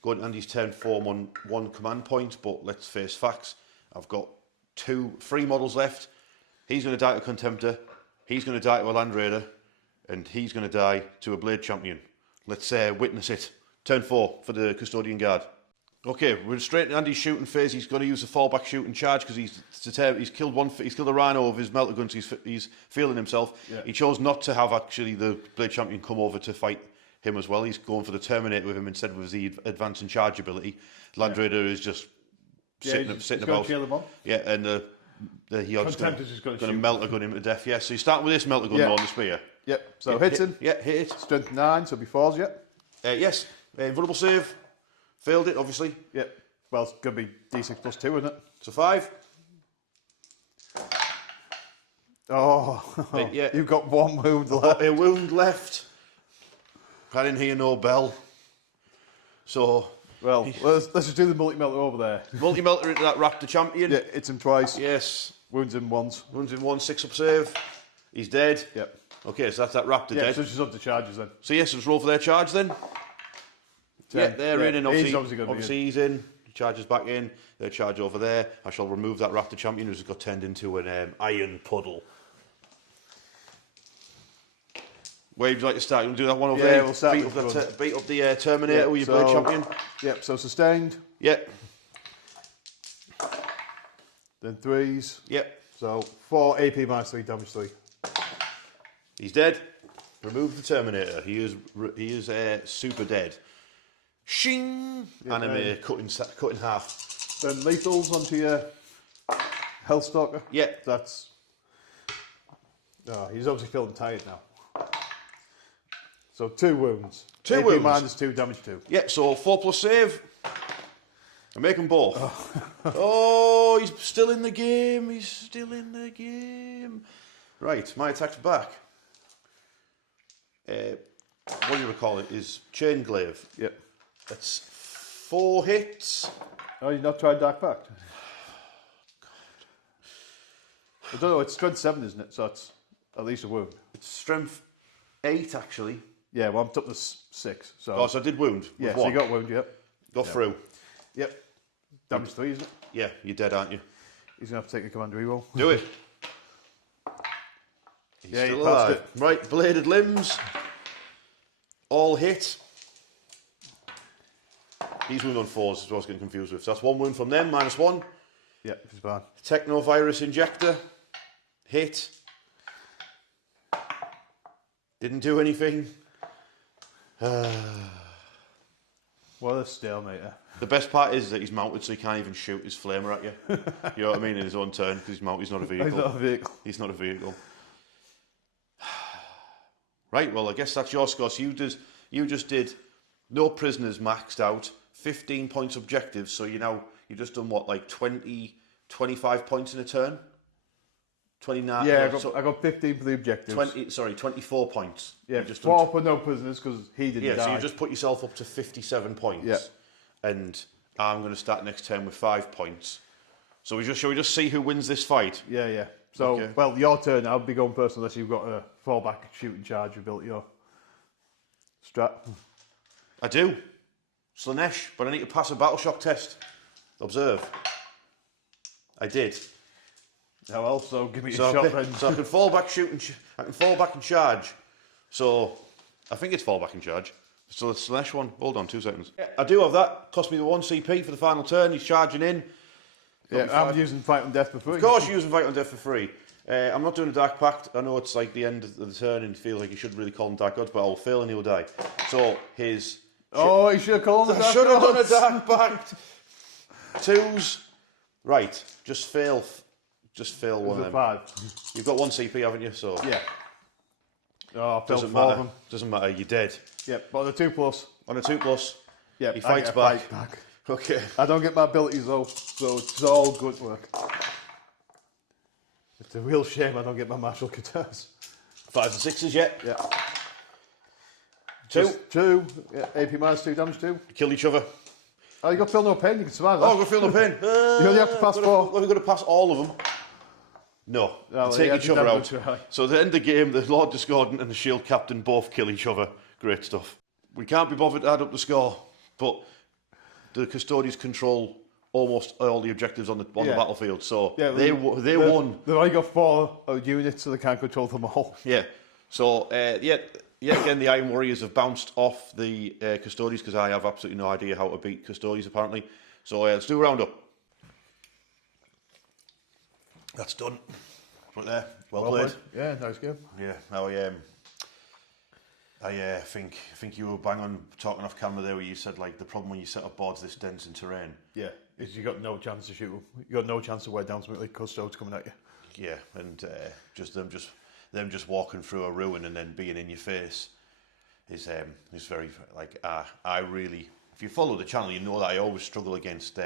Going to Andy's turn 4, I'm on 1 command point, but let's face facts. I've got 3 models left. He's going to die to Contemptor. He's going to die to a Land Raider. And he's going to die to a Blade Champion. Let's witness it. Turn 4 for the Custodian Guard. Okay, we're straight in Andy's shooting phase. He's going to use a fallback shooting charge because he's killed a rhino of his melter guns. He's feeling himself. Yeah. He chose not to have actually the Blade Champion come over to fight him as well. He's going for the Terminator with him instead of the advance and charge ability. Land Raider is just sitting about. Kill them all. Yeah, and he's Contemptor's just going gonna to shoot. melter gun him to death. Yeah, so you start with this melter gun on the spear. Yep, so hits him. Yeah, hit it. Strength 9, so before yeah. Yes, invulnerable save. Failed it, obviously. Yep. Well, it's going to be D6 plus 2, isn't it? So 5. Oh, Yeah. You've got 1 wound left. A wound left. I didn't hear no bell. So, Well, let's just do the multi-melter over there. multi-melter into that Raptor champion. Yeah, hits him twice. Yes. Wounds him once. Wounds in 1, 6-up save. He's dead. Yep. Okay, so that's that Raptor Yeah, dead. so just up to charges then. So yes, let's roll for their charge then. 10. Yeah, they're in, and obviously, He's obviously going to be in. he's in. He charges back in. They charge over there. I shall remove that Raptor champion who's got turned into an iron puddle. Where would you like to start? You want to do that one over there? We'll start beat with up the Terminator with your Blade champion. Yep, so sustained. Yeah. Then 3s. Yep. So 4 AP minus 3, damage 3. He's dead. Remove the Terminator. He is super dead. Shing! Yeah, Anime cut in half. Then lethals onto your Hellstalker. Yeah. That's... Oh, he's obviously feeling tired now. So 2 wounds. 2 AP wounds. minus 2, damage 2. Yeah, so 4 plus save. And make them both. Oh, he's still in the game. He's still in the game. Right, my attack's back. What do you recall it? Is Chain Glaive. Yep. That's 4 hits. Oh, you've not tried Dark Pact? I don't know, it's strength 7, isn't it? So it's at least a wound. It's strength 8, actually. Yeah, well, I'm up to 6. So, Oh, so I did wound. yeah, with so 1. you got wound, yep. Got through. Yep. Damage 3, isn't it? Yeah, you're dead, aren't you? He's going to have to take the command reroll. Do it. He's Yeah, still he passed alive. Right, bladed limbs. All hit. He's wound on 4s, is what I was getting confused with. So that's 1 wound from them, -1. Yeah, he's bad. Technovirus injector. Hit. Didn't do anything. What a stalemate. The best part is that he's mounted so he can't even shoot his flamer at you. You know what I mean? In his own turn, because he's mounted, he's not a vehicle. He's not a vehicle. He's not a vehicle. Right, well, I guess that's your score. So you just did no prisoners maxed out, 15 points objectives, so you've just done what, like 20, 25 points in a turn? 29. Yeah, so I got 15 for the objectives. 24 points. Yeah, You just 4 for no prisoners because he didn't die. Yeah, so you just put yourself up to 57 points. Yeah. And I'm going to start next turn with 5 points. So shall we just see who wins this fight? Yeah. So, Okay. well, your turn. I'll be going first unless you've got a fallback shooting charge ability or strat. I do. Slanesh, but I need to pass a battle shock test. Observe. I did. Oh, well, so give me a So shot then. So I can fall back I can fall back and charge. So I think it's fall back and charge. So the Slanesh one. Hold on 2 seconds. Yeah, I do have that. Cost me the 1 CP for the final turn. He's charging in. Yeah, I'm using Fight on Death for free. Of course you're using Fight on Death for free. I'm not doing a Dark Pact. I know it's like the end of the turn and feel like you should really call him Dark Gods, but I'll fail and he'll die. So his... Oh, you should have called him I should have done a Dark Pact. 2s. Right, just fail one of them. 5. You've got 1 CP, haven't you? So Yeah. Oh, I failed doesn't 4 of matter. them. Doesn't matter, you're dead. Yep, but on a 2+. On a 2+, Yeah, he fights back. Okay. I don't get my abilities though, so it's all good work. It's a real shame I don't get my martial guitars. 5s and 6s yet. Yeah. 2. Just 2. Yeah, AP -2 damage 2. Kill each other. Oh, you got feel no pain. You can survive that. Oh, go feel no pain. You only have to pass 4. We're going to pass all of them. No, Oh, they take yeah, each other out. try. So at the end of the game, the Lord Discordant and the Shield Captain both kill each other. Great stuff. We can't be bothered to add up the score, but the Custodians control almost all the objectives on the battlefield. So Yeah, they won. They've only got 4 units, so they can't control them all. Yeah. So again, the Iron Warriors have bounced off the Custodians because I have absolutely no idea how to beat Custodians apparently. So let's do a roundup. That's done. Right there. Well played. Yeah, nice game. Yeah. Now I think you were bang on talking off camera there where you said like the problem when you set up boards this dense in terrain. Yeah, is you got no chance to shoot them. You got no chance to wear down something like Custodes coming at you. Yeah, and them just walking through a ruin and then being in your face is very like I really, if you follow the channel you know that I always struggle against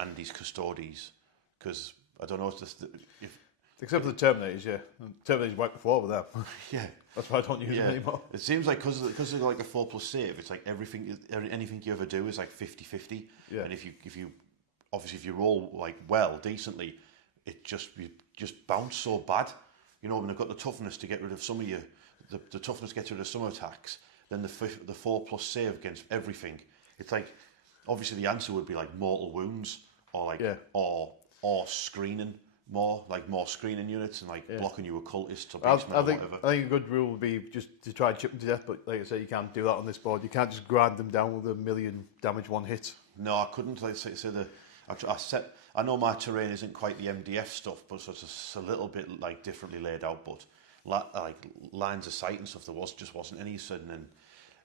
Andy's Custodes because I don't know if except for the Terminators, yeah. Terminators wipe the floor with them. Yeah, that's why I don't use them anymore. It seems like because they're like a 4+ save, it's like anything you ever do is like 50-50. Yeah. And if you roll like well decently, you just bounce so bad. You know, when they've got the toughness to get rid of some of the toughness gets rid of some attacks, then the 4+ save against everything. It's like obviously the answer would be like mortal wounds or like or screening. More screening units and like blocking you occultists or beastmen or whatever. I think a good rule would be just to try and chip them to death, but like I say, you can't do that on this board. You can't just grind them down with 1 million damage one hit. No, I couldn't. Like say I know my terrain isn't quite the MDF stuff, but it's a little bit like differently laid out. But like lines of sight and stuff, there wasn't any sudden. And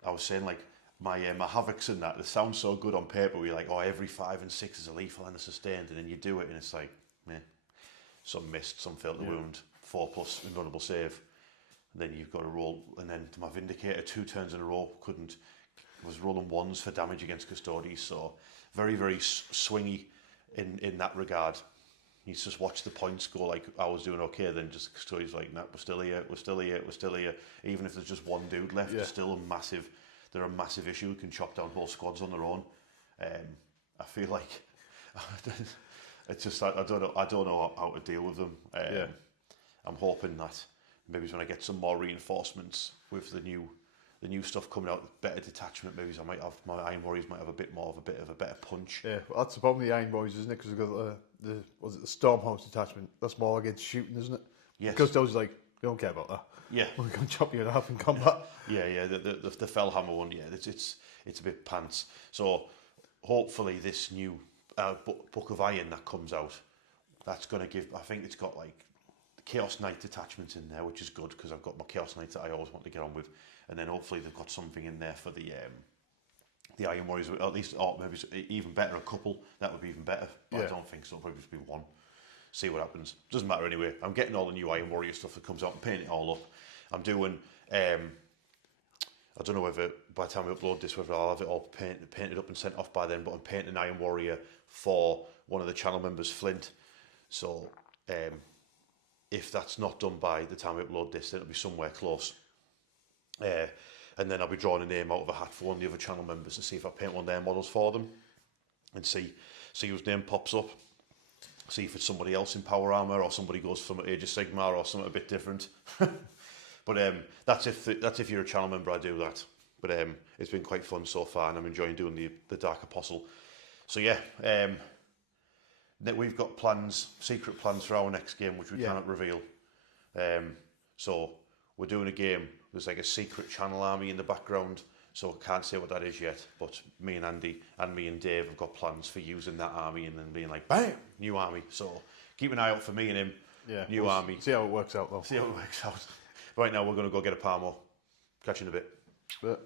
I was saying like my Havocs and that, they sound so good on paper. We're like, oh, every 5 and 6 is a lethal and a sustained, and then you do it, and it's like, meh. Some missed, some failed to wound, 4+ invulnerable save. And then you've got to roll, and then my Vindicator 2 turns in a row was rolling 1s for damage against Custodes, so very, very swingy in that regard. You just watch the points go like I was doing okay, then just Custodes like, nah, we're still here. Even if there's just one dude left, they're still they're a massive issue who can chop down whole squads on their own. I feel like it's just I don't know how to deal with them. I'm hoping that maybe when I get some more reinforcements with the new stuff coming out, better detachment. Maybe I might have my Iron Warriors might have a bit of a better punch. Yeah, well, that's the problem with the Iron Warriors, isn't it? Because they've got the Stormhouse detachment. That's more against shooting, isn't it? Yes. Because those like they don't care about that. Yeah, we're going to chop you in half in combat. Yeah. The Fellhammer one. Yeah, it's a bit pants. So hopefully this new Book of Iron that comes out, that's going to give. I think it's got like Chaos Knight detachments in there, which is good because I've got my Chaos Knights that I always want to get on with, and then hopefully they've got something in there for the Iron Warriors, at least, or maybe even better, a couple. That would be even better. But I don't think so. It'll probably just be one. See what happens. Doesn't matter anyway. I'm getting all the new Iron Warrior stuff that comes out and painting it all up. I'm doing. I don't know whether by the time we upload this, whether I'll have it all painted up and sent off by then. But I'm painting an Iron Warrior for one of the channel members, Flint. So if that's not done by the time we upload this, then it'll be somewhere close. And then I'll be drawing a name out of a hat for one of the other channel members to see if I paint one of their models for them, and see whose name pops up. See if it's somebody else in Power Armor, or somebody goes from Age of Sigma, or something a bit different. But that's if you're a channel member, I do that. But it's been quite fun so far, and I'm enjoying doing the Dark Apostle. So yeah, we've got secret plans for our next game, which we cannot reveal. So we're doing a game. There's like a secret channel army in the background, so I can't say what that is yet. But me and Andy and me and Dave have got plans for using that army and then being like, bam, new army. So keep an eye out for me and him. Yeah, new army. See how it works out though. See how it works out. Right now we're going to go get a Palmo. Catch you in a bit.